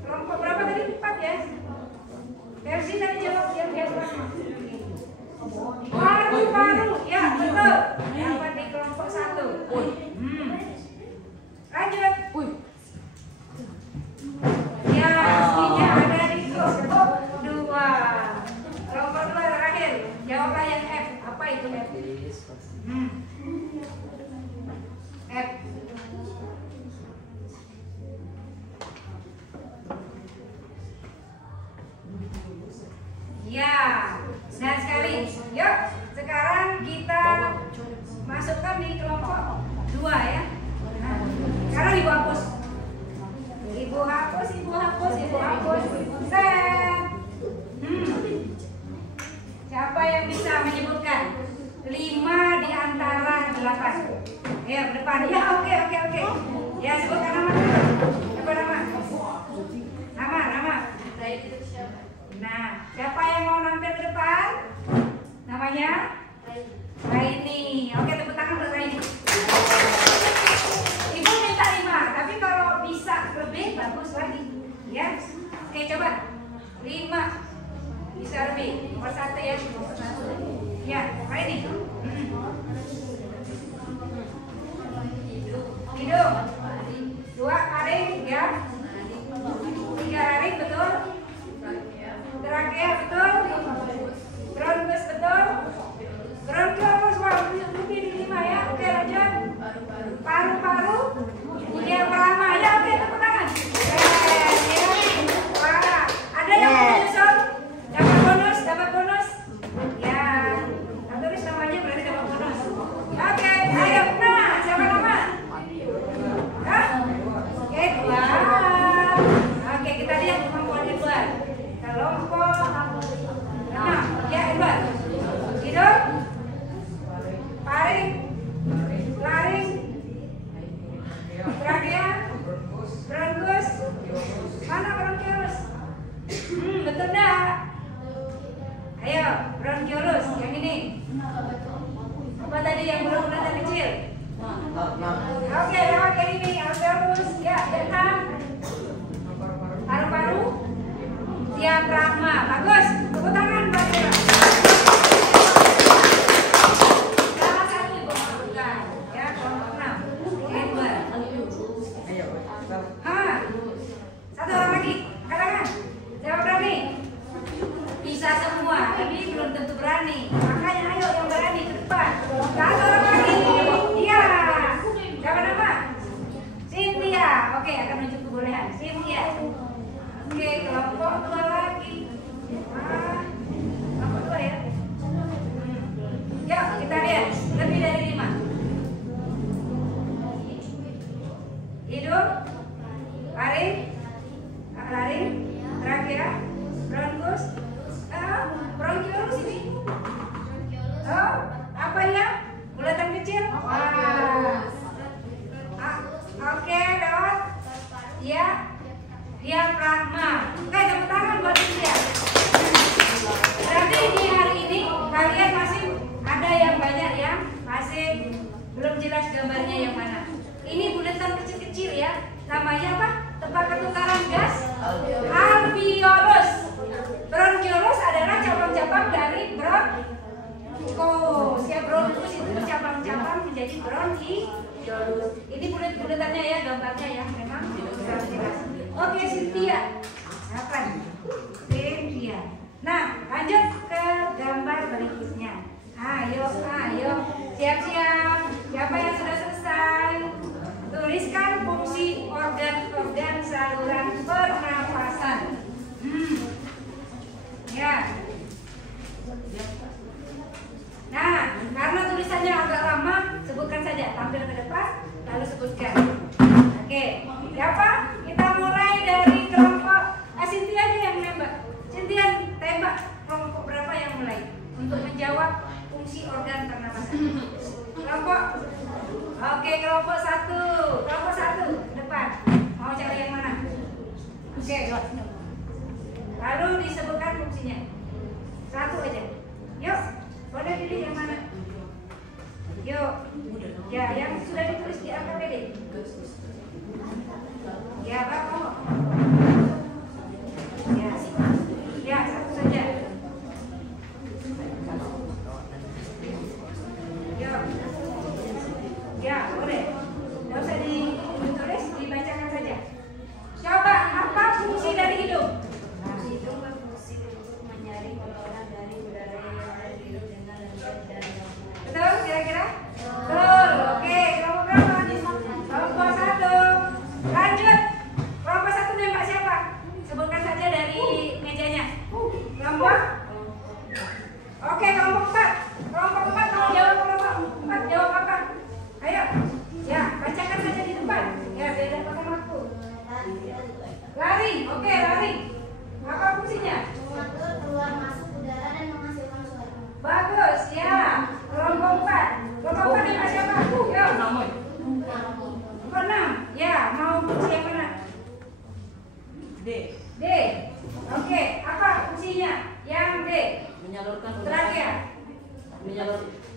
Kelompok berapa tadi? 4 ya? Versi tadi jawab yang berapa? Paru-paru, ya betul. Dapat di kelompok 1. Lanjut. Ya, aslinya ada di kelompok 2. Kelompok 2 terakhir. Jawablah yang F. Apa itu F? F. Ya, benar sekali. Yuk, sekarang kita masukkan di kelompok 2 ya. Nah, sekarang ibu hapus. Ibu hapus. Set. Siapa yang bisa menyebutkan 5 di antara 8? Ya, ke depan. Ya, oke. Ya, sebutkan nama dulu. Apa nama? Nama. Nah, siapa yang mau nampil ke depan? Namanya? Raini. Oke, tepuk tangan untuk Raini. Ibu minta 5, tapi kalau bisa lebih bagus lagi. Ya. Oke, coba. 5. Bisa lebih. Nomor 1 ya. Ya, Raini. Hidung. 2 taring ya. 3 taring betul. Trakea betul. Bronkus betul. Bronkus lebih di 5 ya. Oke, lanjut. Paru-paru. Diagrama ya. Oke, tepuk tangan. Wah, ada yang mau menyusul? Dapat bonus. Ya, tulis namanya berarti dapat bonus. Oke, ayo. Nah, siapa nama? hidung, laring, trakea, bronkus, bronkiolus ini. Oh, apa ya? Bulatan kecil. Wah. Oke, dot. Ya, diafragma. Oke, tepuk tangan buat dia. Berarti di hari ini kalian masih ada yang banyak yang masih belum jelas gambarnya yang mana. Ini bulatan kecil-kecil ya. Namanya apa? Tempat pertukaran gas. Alveolus. Bronkiolus adalah cabang-cabang dari bronkus. Ya, bronkus itu cabang-cabang menjadi bronkiolus. Ini bulet-buletannya ya, gambarnya ya. Memang sudah jelas. Oke, Cynthia. Apa nih? Cynthia. Nah, lanjut ke gambar berikutnya. Ayo. Siap-siap. Siapa yang sudah selesai? Tuliskan fungsi organ-organ saluran pernafasan. Ya. Nah, karena tulisannya agak lama, sebutkan saja. Tampil ke depan, lalu sebutkan. Oke. Siapa? Kita mulai dari kelompok. Cynthia aja yang nembak. Cynthia tembak kelompok berapa yang mulai untuk menjawab fungsi organ pernapasan. Kelompok. Oke, kelompok 1. Kelompok 1 depan. Mau cari yang mana? Oke. Lalu disebutkan fungsinya. 1 aja. Yuk, boleh pilih yang mana? Yuk. Ya, yang sudah ditulis di AKPD. Ya, Bapak. Ya, 1 saja. Yuk. Ya, boleh. Tidak usah ditulis, dibacakan saja. Coba, apa fungsi dari hidung? Hidung berfungsi untuk menyaring kotoran dari udara yang terhirup dengan lembab dan nyaman. Betul, kira-kira? Betul. Oke, kelompok berapa? Kelompok 1. Lanjut. Kelompok 1 nembak siapa? Sebutkan saja dari mejanya. Kelompok? Oke, kelompok 4. Kelompok 4 mau jawab kelompok 4 jawab apa? Ayo. Ya, bacakan saja di depan. Ya, beda pakai waktu. Lari. Oke, lari. Apa fungsinya? Mengatur keluar masuk udara dan menghasilkan suara. Bagus, ya. Kelompok 4. Kelompok 4 nembak siapa? Yuk. Kelompok 6. Ya, mau fungsi yang mana? D. Oke, apa fungsinya? Yang D. Menyalurkan Terakhir.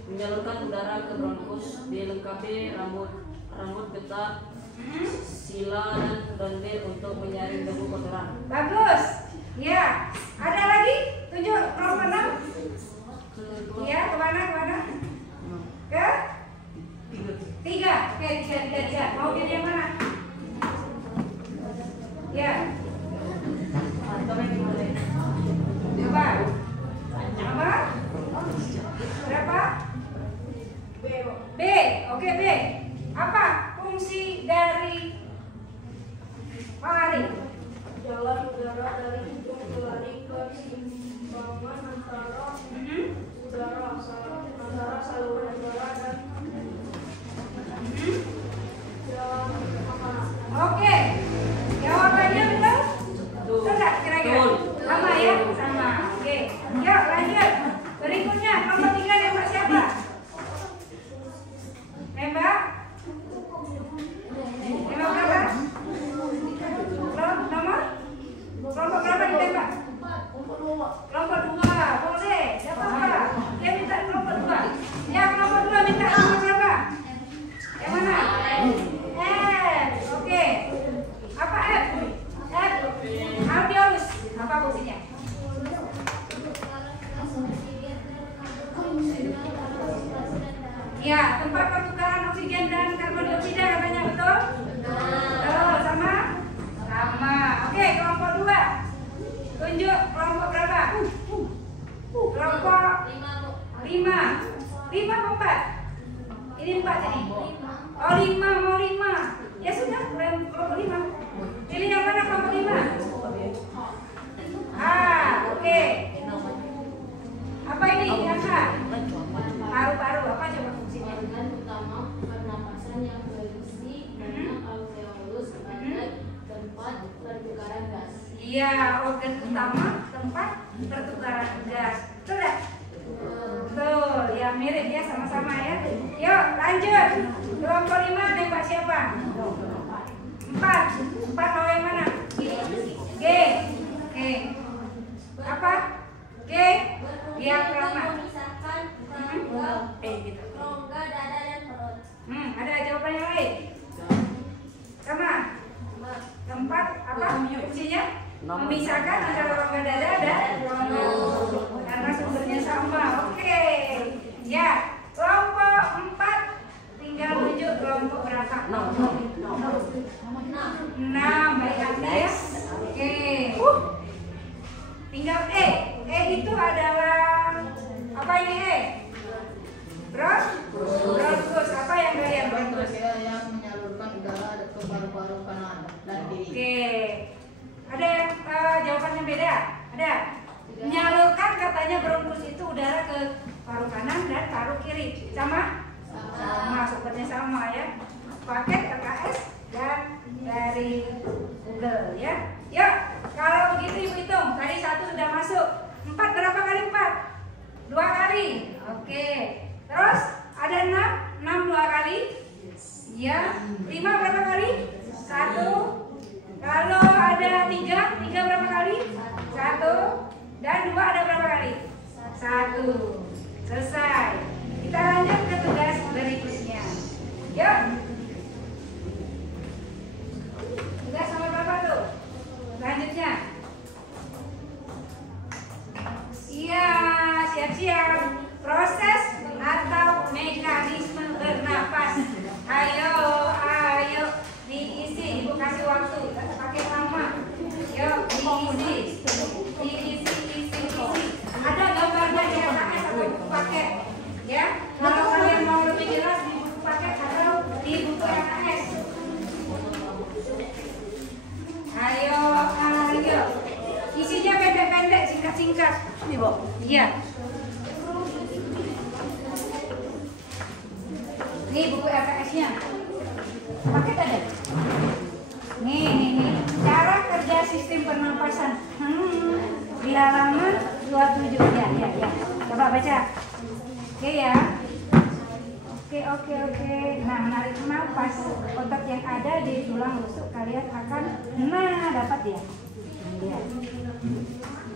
menyalurkan udara ke bronkus, dilengkapi rambut getah, sila dan bel untuk menyaring debu kotoran. Bagus. Ya. Ada lagi? Tunjuk kelompok 6. Ya, kemana? Ke? 3. Oke, 3. Mau pilih yang mana? Ya. Coba. Apa? Berapa? B. Oke, B. Apa fungsi dari pengari? Jalan udara dari hidung berlari ke simpangan antara saluran udara dan jalan makanan. Oke. Jawabannya betul? Betul nggak kira-kira? Sama ya? Sama. Oke. Yuk lanjut. Berikutnya kelompok 3 nembak siapa? Nembak? Nembak berapa? Nomor? Kelompok berapa ditembak? Kelompok 2. Boleh. Siapa? Dia minta kelompok 2. Ya, kelompok 2 minta nomor siapa? Yang mana? F. Oke. Apa F? F. Alveolus. Apa fungsinya? Ya, tempat pertukaran oksigen dan karbon dioksida katanya, betul? Betul. Sama? Sama. Oke, kelompok 2. Tunjuk kelompok berapa? Kelompok 5. 5 apa 4? Ini 4 jadi. Oh, 5 mau 5. Ya sudah, kelompok 5. Pilih yang mana kelompok 5? Oke. Apa ini? Apa? Paru-paru. Apa coba fungsinya? Organ utama pernapasan yang berisi banyak alveolus Iya, organ utama tempat pertukaran gas. Betul nggak? Betul, ya mirip ya, sama-sama ya. Yuk lanjut. Kelompok 5 nembak siapa? 4 mau yang mana? G. Oke. Apa? G. Diagrama. memisahkan Gitu. rongga dada dan perut. Ada jawaban yang lain? Sama. Keempat apa fungsinya? Memisahkan antara rongga dada dan rongga karena sumbernya sama. Oke. Ya, kelompok 4 tinggal tunjuk kelompok berapa? 6. Baik hati ya. Oke. Tinggal E. E itu adalah apa ini E? Bronkus. Apa yang kalian bronkus? Yang menyalurkan udara ke paru-paru kanan dan kiri. Oke. Ada yang jawabannya beda? Ada? Menyalurkan katanya bronkus itu udara ke paru kanan dan paru kiri. Sama? Sama, sumbernya sama ya. Pakai LKS dan dari Google ya. Yuk, kalau begitu ibu hitung. Tadi 1 sudah masuk. 4 berapa kali 4? 2 kali. Oke. Terus ada 6 2 kali. Ya. 5 berapa kali? 1. Kalau ada 3 berapa kali? 1. Dan 2 ada berapa kali? 1. Selesai. Kita lanjut ke tugas berikutnya. Yuk. Tugas nomor berapa tuh? Selanjutnya. Iya, siap-siap. Proses atau mekanisme bernapas. Ayo diisi. Ibu kasih waktu. Pakai lama. Yuk, diisi. Ada gambarnya di LKS atau buku paket. Ya, kalau kalian mau lebih jelas di buku paket atau di buku LKS. Ayo. Isinya pendek-pendek, singkat-singkat. Ini, Bu. Iya. Nih buku LKS-nya. Paket ada? Nih. Cara kerja sistem pernapasan. Di halaman 27. Ya. Coba baca. Oke ya. Oke. Nah, menarik napas. Otot yang ada di tulang rusuk kalian akan dapat ya. Lihat.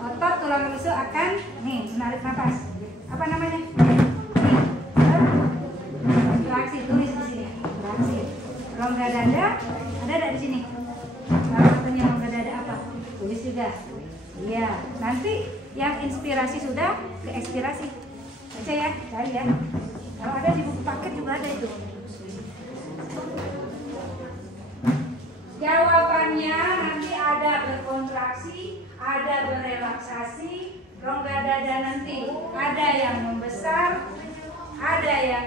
Otot tulang rusuk akan menarik napas. Apa namanya? Kontraksi, tulis di sini. Kontraksi. Rongga dada ada di sini. Salah satunya rongga dada apa? Tulis juga. Iya. Nanti yang inspirasi sudah ke ekspirasi. Baca ya, cari ya. Kalau ada di buku paket juga ada itu. Jawabannya nanti ada berkontraksi, ada berelaksasi, rongga dada nanti ada yang membesar, ada yang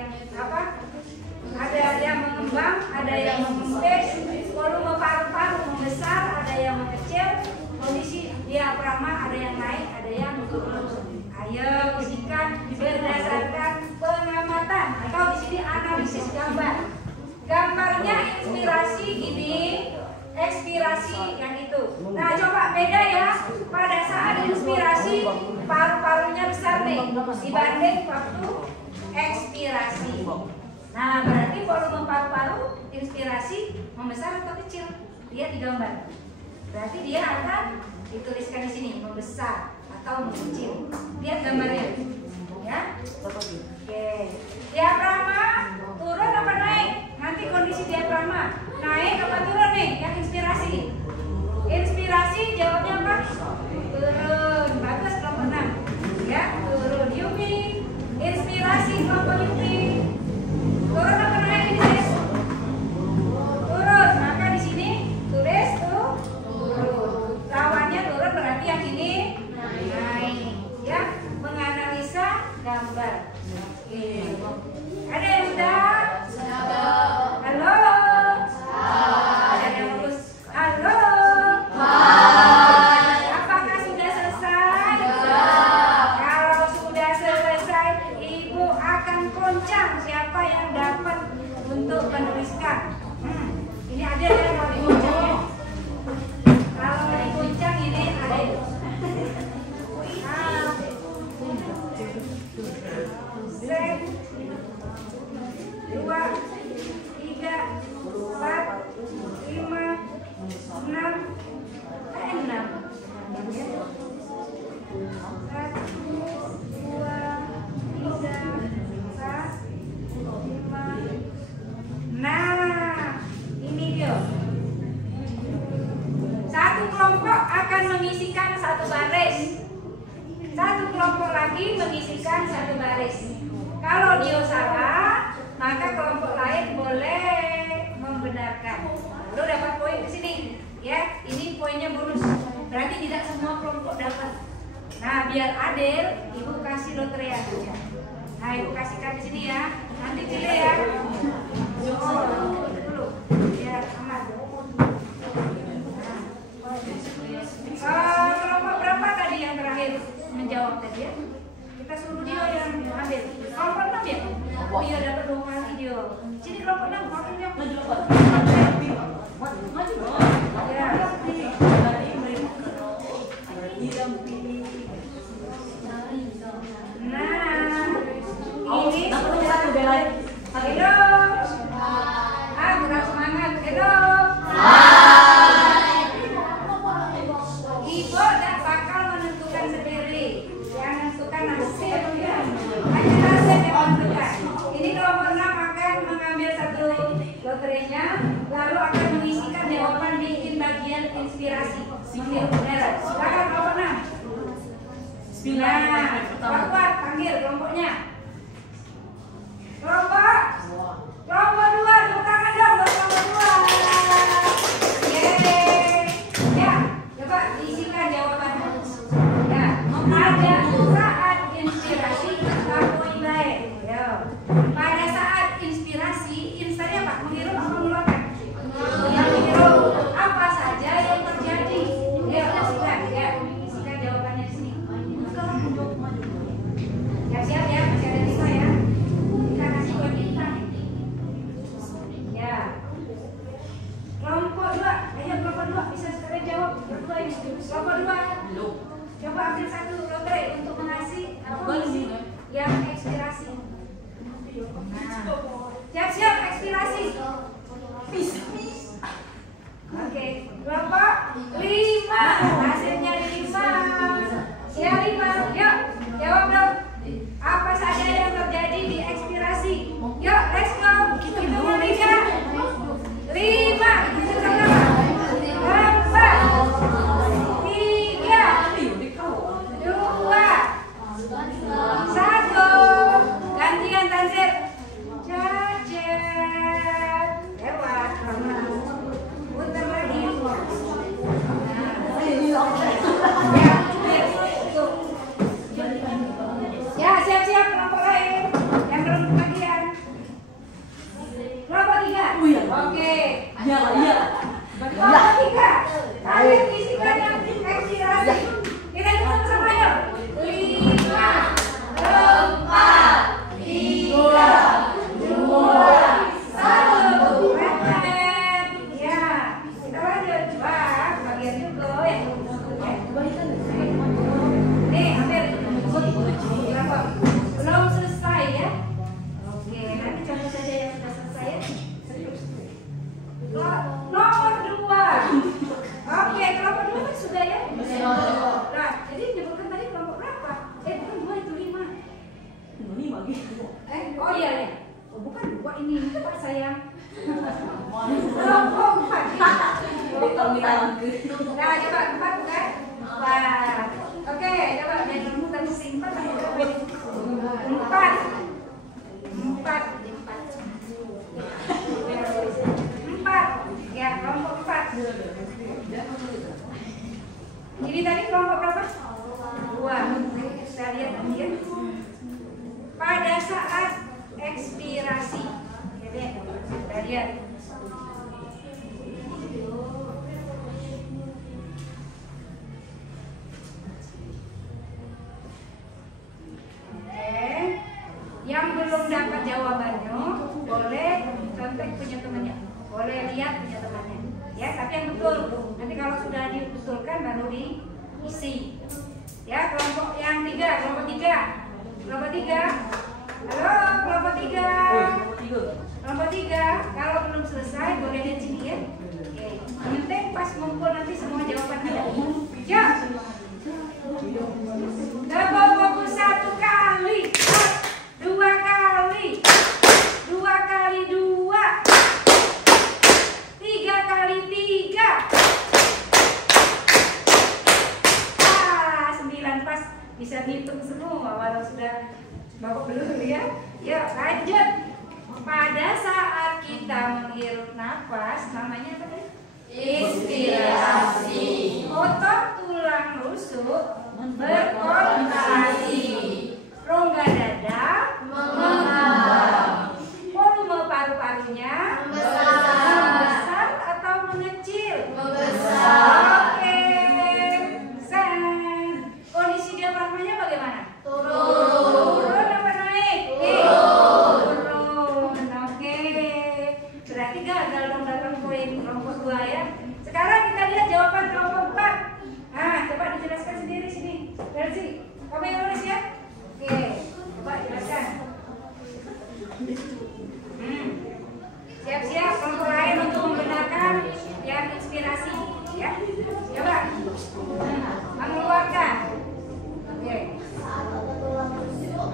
ada yang mengembang, ada yang mengempes, volume paru-paru membesar, ada yang mengecil, kondisi diafragma ada yang naik, ada yang turun. Ayo isikan berdasarkan pengamatan atau di sini analisis gambar. Gambarnya inspirasi gini, ekspirasi yang itu. Nah, coba beda ya. Pada saat inspirasi paru-parunya besar nih dibanding waktu ekspirasi. Nah, berarti volume paru-paru inspirasi membesar atau kecil? Lihat di gambar. Berarti dia akan dituliskan di sini membesar atau mengecil. Lihat gambarnya. Ya. Oke. Diafragma turun apa naik? Nanti kondisi diafragma naik apa turun nih? Yang inspirasi. Inspirasi jawabnya apa? Turun. Bagus kelompok 6. Ya, turun. Yumi. Inspirasi kelompok Yumi. Turun apa naik ini, Sis? Turun. Maka di sini tulis tuh turun. Lawannya turun berarti yang ini naik. Ya, menganalisa gambar. Oke. Ada yang sudah? Halo. Ada yang mau baris. Satu kelompok lagi mengisikan satu baris. Kalau dia salah, maka kelompok lain boleh membenarkan. Lalu dapat poin ke sini. Ya, ini poinnya bonus. Berarti tidak semua kelompok dapat. Nah, biar adil, ibu kasih loteria saja. Nah, ibu kasihkan di sini ya. Nanti pilih ya. Oh, dulu. Biar aman. Kelompok berapa tadi yang terakhir menjawab tadi ya? Kita suruh dia yang ambil. Kelompok 6 ya? Oh iya, dapat 2 kali dia. Sini kelompok 6, makin yang maju. Ya. Nah, ini satu belai. Halo. Kurang semangat. Halo. Ibu tak bakal menentukan sendiri. Yang menentukan hasilnya. Hanya hasil yang menentukan. Ini kelompok 6 akan mengambil satu loterinya, lalu akan mengisikan jawaban di bagian inspirasi. Menghirup udara. Silakan kelompok 6. Nah, kuat panggil kelompoknya. Kelompok 2, tepuk tangan dong buat kelompok 2. Yeay. Ya, coba diisikan jawabannya. Ya, pada saat inspirasi lakukan baik. Yo. Pada saat inspirasi, instannya apa? Menghirup atau mengeluarkan? Yang menghirup. Apa saja yang terjadi? Ya, silakan. Ya, isikan jawabannya di sini. Siap ya, masih ada 5 ya. Kita kasih buat kita. Ya. Kelompok 2, ayo kelompok 2 bisa sekalian jawab. Berdua ini. Kelompok 2. Coba ambil satu lotre untuk mengisi yang ekspirasi. Nah. Siap-siap ekspirasi. Oke, kelompok 5. Hasilnya 5. Ya 5. Yuk, jawab dong. Apa saja yang terjadi di ekspirasi? Yuk, let's go. Hitungan 3. 5. Itu berapa? 4. 3. 2. 1. Gantian Tanzir. Cacat. Lewat. Putar lagi. Ya, siap-siap kelompok lain yang belum kebagian. Kelompok 3. Oke. Iya. Kelompok 3. Kalian isikan yang ekspirasi. Kita hitung sama yuk. 5, 4, 3, 2, 1. Mepet. Ya, kita lanjut. Wah, bagian juga ya. Nih, ambil. Belum selesai ya. Oke, nanti contoh saja yang sudah selesai ya. Nomor 2. Oke, kelompok 2 kan sudah ya. Nah, jadi menyebutkan tadi kelompok berapa? Bukan 2, itu 5. Oh iya ya. Oh, bukan 2 ini, Pak sayang. Kelompok 4. Nah, coba 4 bukan? 4. Oke, coba main remutan simpan. 4. Ya, kelompok 4. Ini tadi kelompok berapa? 2. Kita lihat tadi ya. Pada saat ekspirasi. Kita lihat. Yang belum dapat jawabannya boleh contek punya temannya, boleh lihat punya temannya, ya. Tapi yang betul. Nanti kalau sudah dibetulkan baru diisi. Ya, kelompok yang 3, kelompok 3. Halo, kelompok 3. Kelompok 3, kalau belum selesai boleh di sini ya. Oke. Yang penting pas ngumpul nanti semua jawaban ada. Ya. Tepuk 1 kali. 2 kali. 2 kali 2. 3 kali 3. bisa ngitung semua walau sudah babak belur ya. Yuk lanjut. Pada saat kita menghirup nafas, namanya apa tadi? Inspirasi. Otot tulang rusuk berkontraksi. Rongga dada mengembang. Volume paru-parunya membesar atau mengecil? Membesar. Oke. Sen. Kondisi diafragmanya bagaimana? Turun. Apa naik? Turun. Oke. Berarti gagal dong dapat poin kelompok 2 ya. Sekarang kita lihat jawaban kelompok 4. Nah, coba dijelaskan sendiri sini. Versi. Kamu yang nulis ya? Oke. Coba jelaskan. Siap-siap kelompok lain untuk membenarkan yang inspirasi ya. Coba. Mengeluarkan. Oke.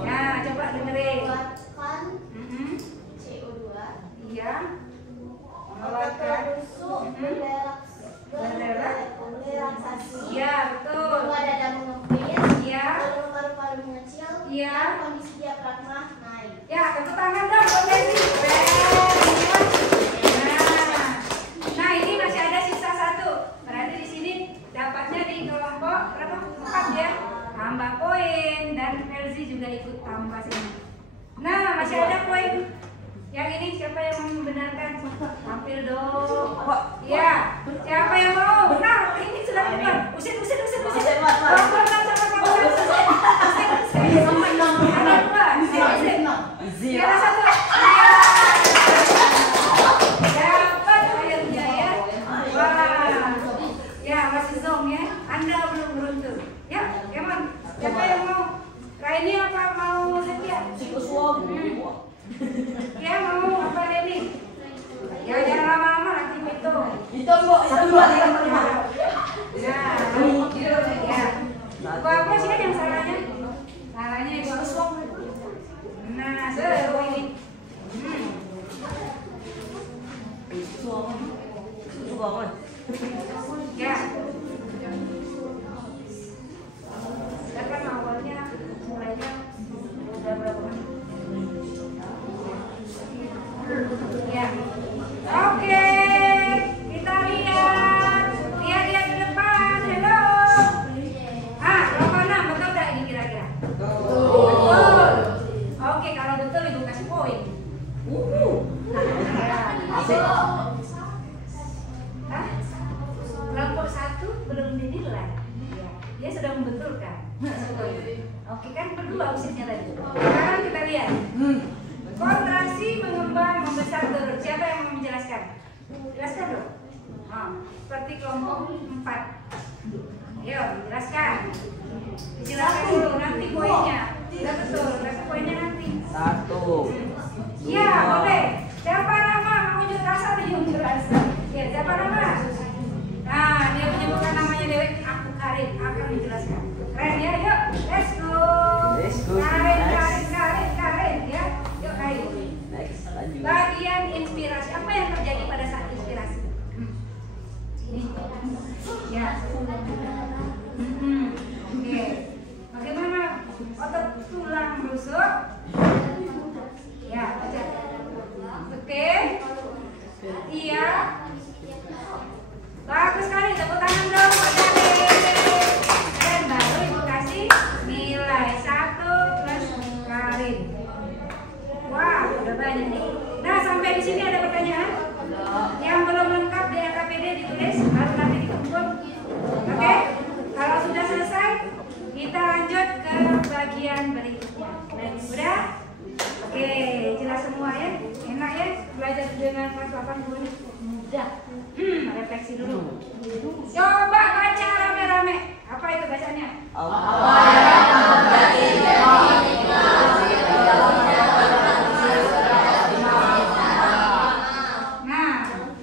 Nah, coba dengerin. Iya. Mengeluarkan. Iya, betul. Iya. Iya. Kondisi diafragma naik. Ya, tepuk tangan dong, Komisi. Nah, ini masih ada sisa 1. Berarti di sini dapatnya di kelompok berapa? 4 ya. Tambah poin dan Elzi juga ikut tambah sini. Nah, masih ada poin. Yang ini siapa yang mau membenarkan? Tampil dong. Ya, siapa yang mau? Nah, ini sudah keluar. Usit. Salah satu. Dapat akhirnya ya. Wah. Ya, masih zong ya. Anda belum beruntung. Ya, Emon. Siapa yang mau? Raini apa mau Setia? Ya, mau apa Denny? Ya, jangan lama-lama nanti itu. Itu mbok, itu dua tiga lima. Nah, ya. Apa sih yang salahnya? Salahnya itu nah, seru ini. Ya. Silakan awalnya mulainya udah berapa menit? Ya. Oke. Kita lihat ke depan. Halo. Kelompok 6 betul enggak ini kira-kira? Betul. Oke, kalau betul Ibu kasih poin. Kelompok 1 belum dinilai. Ya, dia sudah membetulkan. Oke, kan berdua usirnya tadi. Sekarang kita lihat. Kontraksi mengembang, membesar, turun. Siapa yang mau menjelaskan? Jelaskan dong. Seperti kelompok 4. Ayo, jelaskan. Dijelaskan dulu nanti poinnya. Sudah betul, tapi poinnya nanti. 1. Ya, boleh. Siapa nama? Mau unjuk rasa atau unjuk rasa? Ya, siapa nama? Nah, dia menyebutkan namanya Dewi. Aku Karin akan menjelaskan. Keren ya, yuk. Let's go. Karin ya. Yuk, Karin. Next, lanjut. Bagian inspirasi. Apa yang terjadi pada saat inspirasi? Ini. Ya. Oke. Bagaimana otot tulang rusuk? Ya, baca. Oke. Iya. Bagus sekali, tepuk tangan dong buat Karin. Dan baru Ibu kasih nilai 1 plus Karin. Wah, udah banyak nih. Nah, sampai di sini ada pertanyaan? Yang belum lengkap di LKPD ditulis, baru nanti dikumpul. Oke? Kalau sudah selesai, kita lanjut ke bagian berikutnya. Udah? Oke, jelas semua ya? Enak ya? Belajar dengan kelas 8 ini mudah. Refleksi dulu. Coba baca rame-rame. Apa itu bacanya? Nah,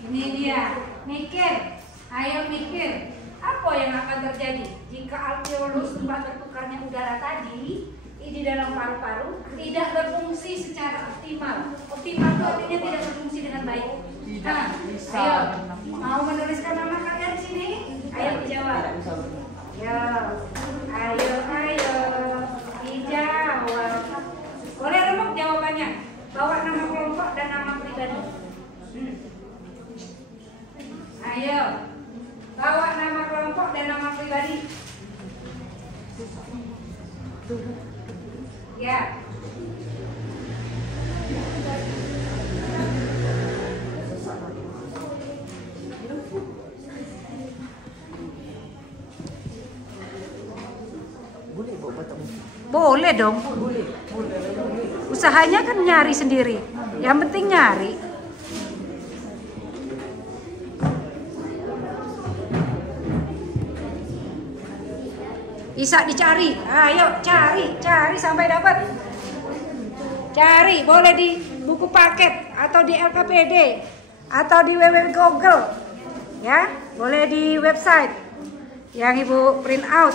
ini dia. Mikir. Ayo mikir. Apa yang akan terjadi jika alveolus tempat bertukarnya udara tadi di dalam paru-paru tidak berfungsi secara optimal? Optimal itu artinya tidak berfungsi dengan baik. Nah, ayo, mau menuliskan nama kalian di sini? Ayo dijawab. Ya, ayo. pribadi. Ayo, bawa nama kelompok dan nama pribadi. Ya. Boleh dong. Usahanya kan nyari sendiri. Yang penting nyari. Bisa dicari. Ayo cari sampai dapat. Cari boleh di buku paket atau di LKPD atau di www.google. Ya, boleh di website yang Ibu print out.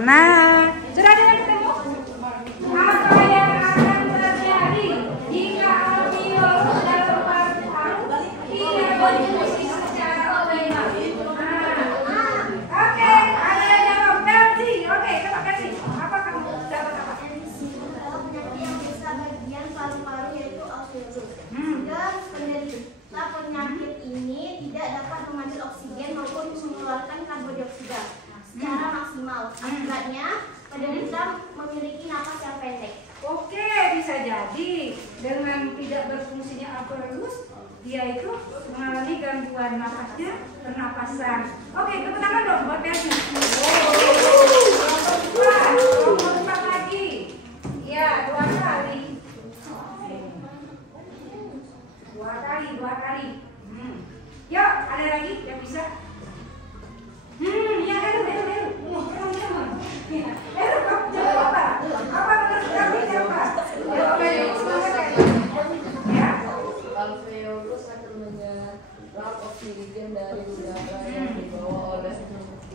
Nah, sudah ada yang ketemu? Apa yang akan terjadi jika alveolus dalam paru-paru tidak berfungsi secara optimal? Oke, ada yang jawab. Versi. Oke, coba Versi. Apa kamu dapat apa? Penyakit yang bisa bagian paru-paru yaitu alveolus. Dan penderita penyakit ini tidak dapat mengambil oksigen maupun mengeluarkan karbon dioksida secara maksimal. Akibatnya, penderita memiliki napas yang pendek. Oke, bisa jadi dengan tidak berfungsinya alveolus, dia itu mengalami gangguan napasnya, pernapasan. Oke, tepuk tangan dong buat Versi. Empat lagi. Ya, 2 kali. 2 kali. Yuk, ada lagi yang bisa? Ya, Heru. Heru, kamu jawab apa? Apa menurut kamu siapa? Ya. Alveolus akan menyerap oksigen dari udara yang dibawa oleh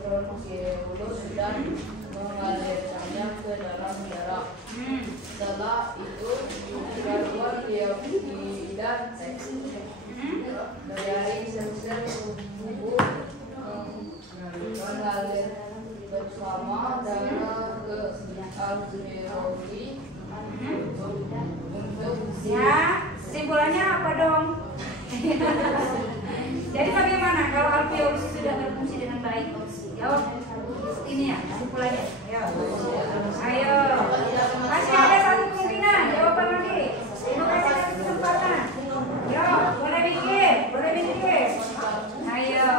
bronkiolus dan mengalirkannya ke dalam darah. Setelah itu, karbon dioksida dari sel-sel tubuh mengalir bersama darah ke alveoli untuk Ya, simpulannya apa dong? Jadi bagaimana kalau alveolus sudah berfungsi dengan baik? Jawab ini ya, simpulannya. Ayo. Masih ada satu kemungkinan, jawaban lagi. Terima kasih atas kesempatan. Yo, boleh mikir. Ayo.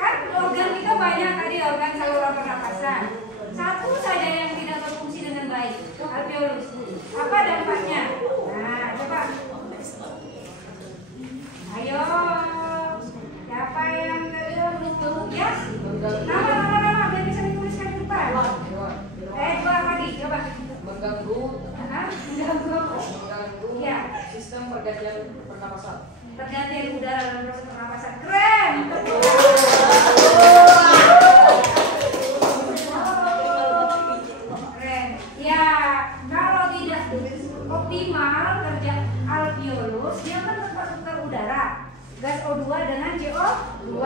Kan organ kita banyak tadi, organ saluran pernapasan. Satu saja yang tidak berfungsi dengan baik, alveolus. Apa dampaknya? Nah, coba. Ayo. Siapa yang ya? Nama, biar bisa dituliskan di depan. 2 lagi, coba. mengganggu Mengganggu. Ya. sistem pergantian pernapasan. Pergantian udara dalam proses pernapasan. Keren. Keren. Ya, kalau tidak optimal kerja alveolus, dia kan bertukar udara, gas O2 dengan CO2.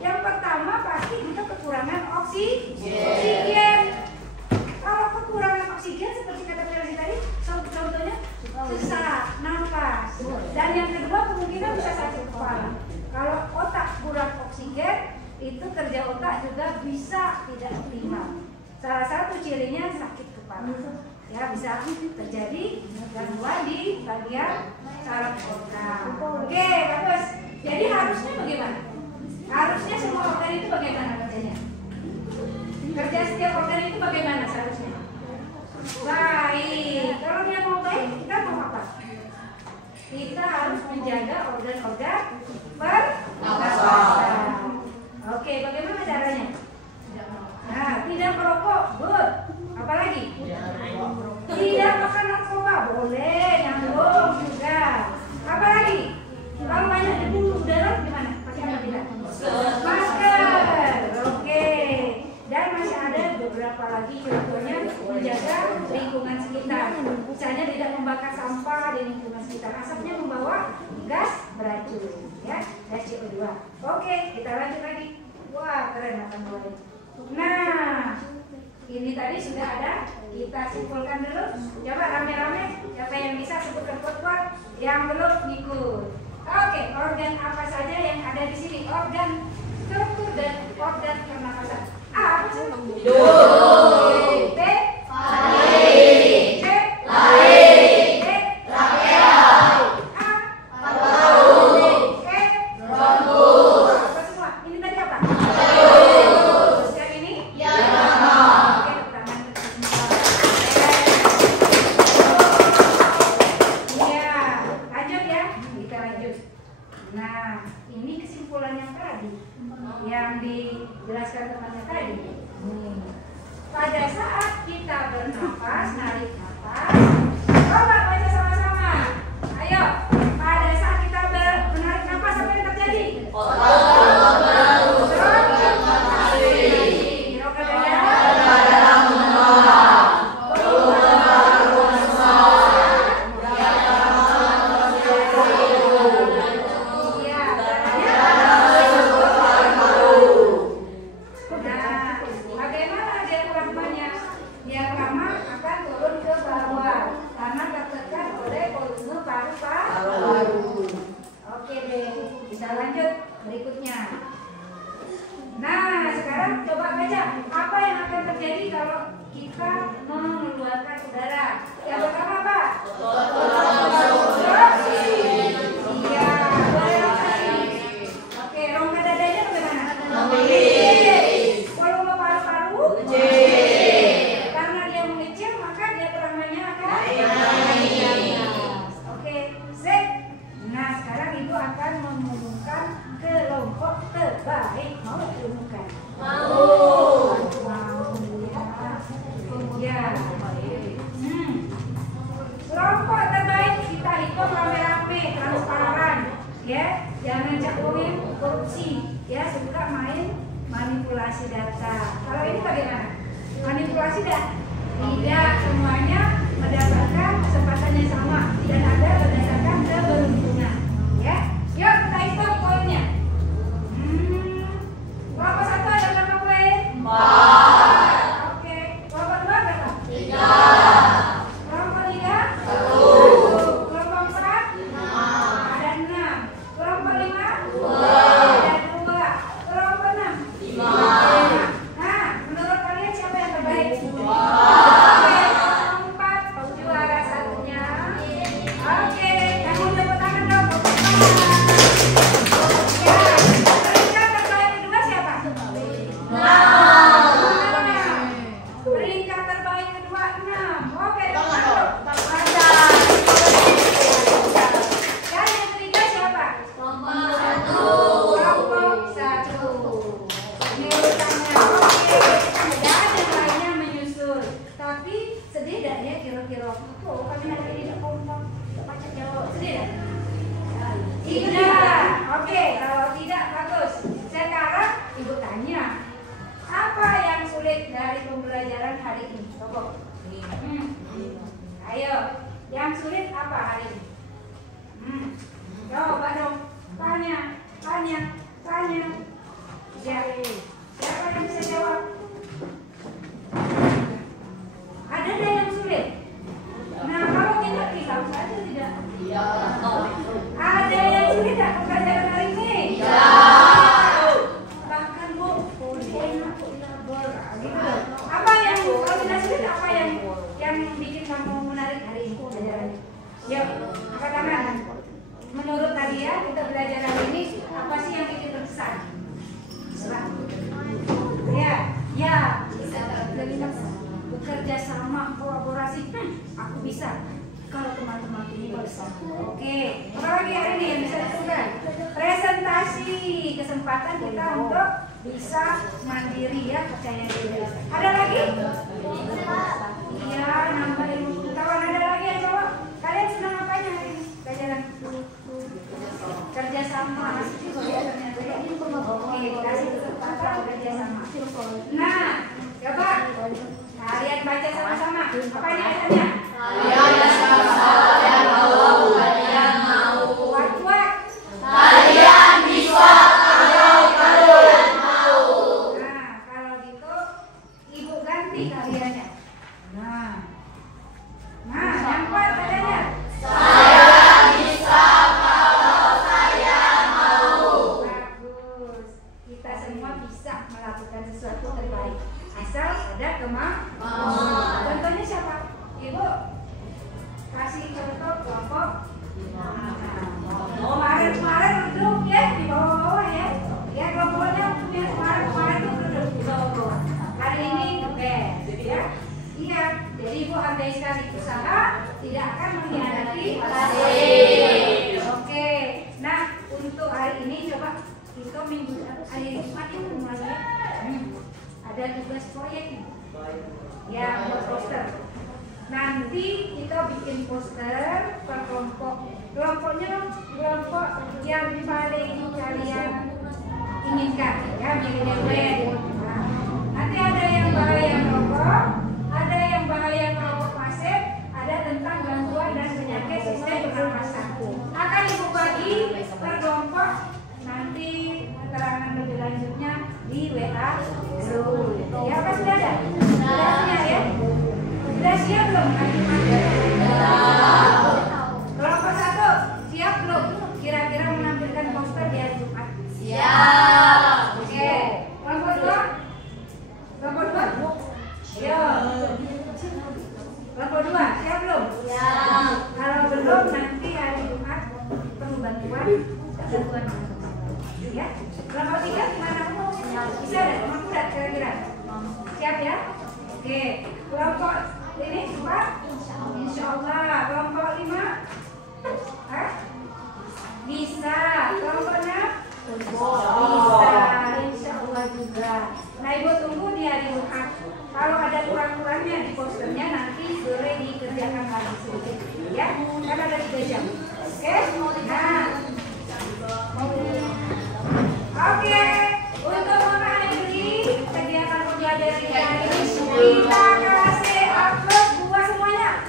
Yang pertama pasti kita kekurangan oksigen. Kalau kekurangan oksigen seperti kata Versi tadi, contohnya sesak, nafas. Dan yang kedua kemungkinan bisa sakit kepala. Kalau otak kurang oksigen, itu kerja otak juga bisa tidak optimal. Salah satu cirinya sakit kepala. Ya, bisa terjadi gangguan di bagian saraf otak. Oke, bagus. Jadi harusnya bagaimana? Harusnya semua organ itu bagaimana kerjanya? Kerja setiap organ itu bagaimana seharusnya? Baik. Kalau dia mau baik, kita mau apa? Kita harus menjaga organ-organ pernapasan. Oke, bagaimana caranya? Nah, tidak merokok, good. Apalagi? Tidak makan narkoba, boleh. Nyambung juga. Apalagi? Kalau banyak debu udara gimana? Pakai apa tidak? Masker. Oke. Dan masih ada beberapa lagi contohnya menjaga lingkungan sekitar. Misalnya tidak membakar sampah di lingkungan sekitar. Asapnya membawa gas beracun, ya, gas CO2. Oke, kita lanjut lagi. Wah, keren akan mulai. Nah, ini tadi sudah ada, kita simpulkan dulu. Coba rame-rame, siapa yang bisa sebutkan kuat-kuat, yang belum ikut. Oke, organ apa saja yang ada di sini? Organ struktur dan organ pernapasan. A. Hidup. B. Lain. C. Lain. D. Rangkaian. A. Paru. E. Rambut. Apa semua? Ini tadi apa? Terus yang ini? Oke, tangan iya, lanjut ya. Kita lanjut. Nah, ini kesimpulan yang tadi yang dijelaskan temannya tadi. Pada saat kita bernapas, narik napas, coba baca sama-sama. Ayo, pada saat kita menarik napas apa yang terjadi? Oke deh, bisa lanjut berikutnya. Nah, sekarang coba baca apa yang akan terjadi kalau kita mengeluarkan udara. Yang pertama apa? Iya, berotasi. Oke, rongga dadanya bagaimana? Volume paru-paru karena dia mengecil maka dia teramanya akan naik. Oke, sip. Nah, sekarang itu akan mengumumkan kelompok terbaik. Mau diumumkan? Mau ya. Kelompok terbaik kita hitung rame-rame, transparan, ya. Jangan cakumin korupsi, ya. Suka main manipulasi data. Kalau ini bagaimana? Manipulasi data? Tidak, semuanya mendapatkan kesempatannya sama dan ada berdasarkan keberuntungan. Ya, yuk kita hitung poinnya. Kelompok 1 ada berapa poin? 4. Oke, kelompok 2 berapa? 3. Kelompok 3? 1. Kelompok 4? 5. Ada 6. Kelompok 5? 2. Ada 2. Kelompok 6? 5. Nah, menurut kalian siapa yang terbaik? Oke, kelompok 4 juara satunya. Oke, yang mau tepuk tangan dong. Ya, peringkat terbaik kedua siapa? Peringkat terbaik kedua 6. Oke, tepuk tangan dong. Dan yang ketiga siapa? Kelompok 1. Ini urutannya. Oke, dan yang lainnya menyusul. Tapi sedih tidak ya kira-kira? Oh, kami ada ini kompak. Baca jawab. Sedih tidak? Tidak. Oke, kalau tidak bagus. Sekarang ibu tanya, apa yang sulit dari pembelajaran hari ini? Coba. Ayo, yang sulit apa hari ini? Coba dong. Tanya. Ya. Siapa yang bisa jawab? Ada yang sulit. Nah, kalau tidak risau saja tidak. Ada yang sulit tak pembelajaran hari ini? Bahkan Bu, enak gitu. Apa yang kalau tidak sulit apa yang bikin kamu menarik hari ini pembelajarannya? Yuk, angkat tangan. Menurut tadi ya, kita belajar hari ini apa sih yang bikin berkesan? Ya, bekerja sama, kolaborasi. Aku bisa. Kalau teman-teman ini bisa. Oke, apa lagi hari ini yang bisa dilakukan? Presentasi, kesempatan kita untuk bisa mandiri ya, percaya diri. Ada lagi? Iya, nambah ilmu pengetahuan. Ada lagi yang jawab? Kalian senang apanya hari ini? Pelajaran kerja sama, masih juga ya ternyata. Oke, kasih kesempatan kerja sama. Nah, coba kalian baca sama-sama. Apa ini ayatnya? Kalian mau. Kuat-kuat. Kalian bisa kalau kalian mau. Nah, kalau gitu Nah, yang kuat adanya. Bagus. Kita semua bisa melakukan sesuatu terbaik asal ada kemauan. Contohnya siapa? Ibu kasih contoh kelompok. Kemarin duduk ya di bawah-bawah ya. Ya kelompoknya punya kemarin tuh duduk di bawah-bawah. Hari ini best ya. Iya. Jadi ibu andai sekali usaha tidak akan mengkhianati hasil. Oke. Nah untuk hari ini coba kita minggu hari Jumat itu mulai ada tugas proyek ya buat poster. Nanti kita bikin poster per kelompok. Kelompoknya kelompok yang paling kalian inginkan ya milih. Nanti ada yang bahaya rokok, ada yang bahaya merokok pasif, ada tentang gangguan dan penyakit sistem pernafasan. Akan ibu bagi per kelompok. Nanti keterangan lebih lanjutnya di WA group. Ya apa sudah ada? Sudah siap ya? Sudah siap belum? Kelompok 1 siap belum? Kira-kira menampilkan poster di hari Jumat? Siap. Oke. Kelompok 2? Kelompok 2? Siap. Kelompok 2 siap belum? Siap. Kalau belum nanti hari Jumat perlu bantuan. Ya. Kelompok 3 gimana? Bisa ada? Mampu tidak kira-kira? Siap ya? Oke. Kelompok ini 4? Insya Allah. Kelompok 5? Bisa. Kelompok 6? Bisa. Insya Allah juga. Nah ibu tunggu di hari Jumat. Kalau ada kurang-kurangnya di posternya nanti boleh dikerjakan lagi sedikit. Ya, karena ada 3 jam. Oke? Nah. Oke, untuk mengakhiri kegiatan pembelajaran kita ini, kita kasih upload buah semuanya.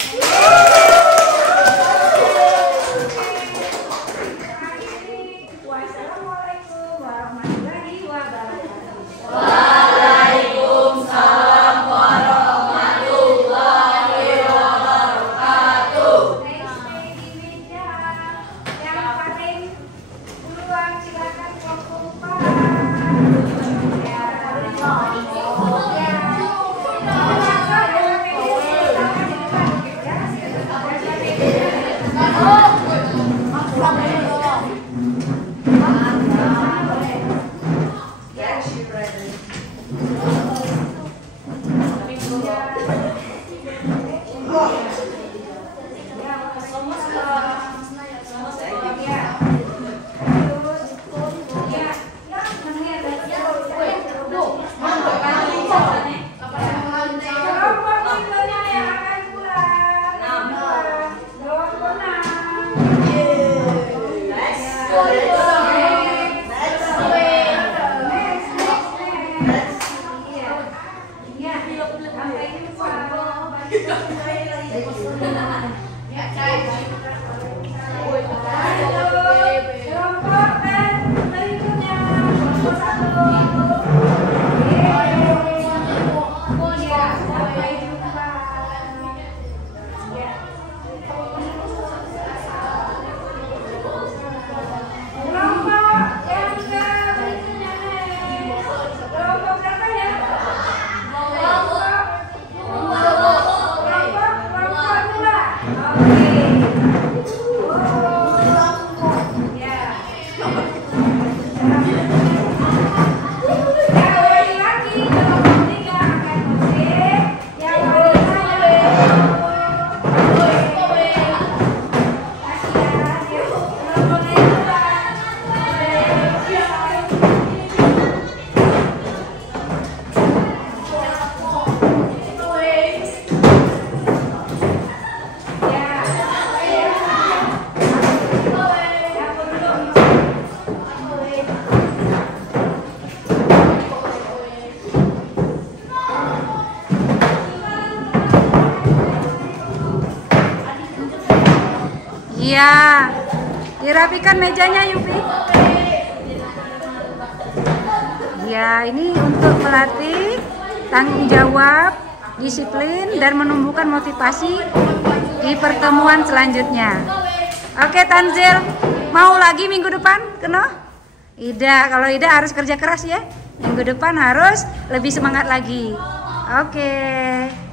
Akhiri, wassalamualaikum warahmatullahi wabarakatuh. Waalaikumsalam warahmatullahi wabarakatuh. Next stay di meja. Yang paling duluan silakan kelompok 4. Ya, Iya, dirapikan mejanya Yupi. Ya, ini untuk pelatih tanggung jawab disiplin dan menumbuhkan motivasi di pertemuan selanjutnya. Oke Tanzil, mau lagi minggu depan? Keno? Ida, kalau Ida harus kerja keras ya. Minggu depan harus lebih semangat lagi. Oke.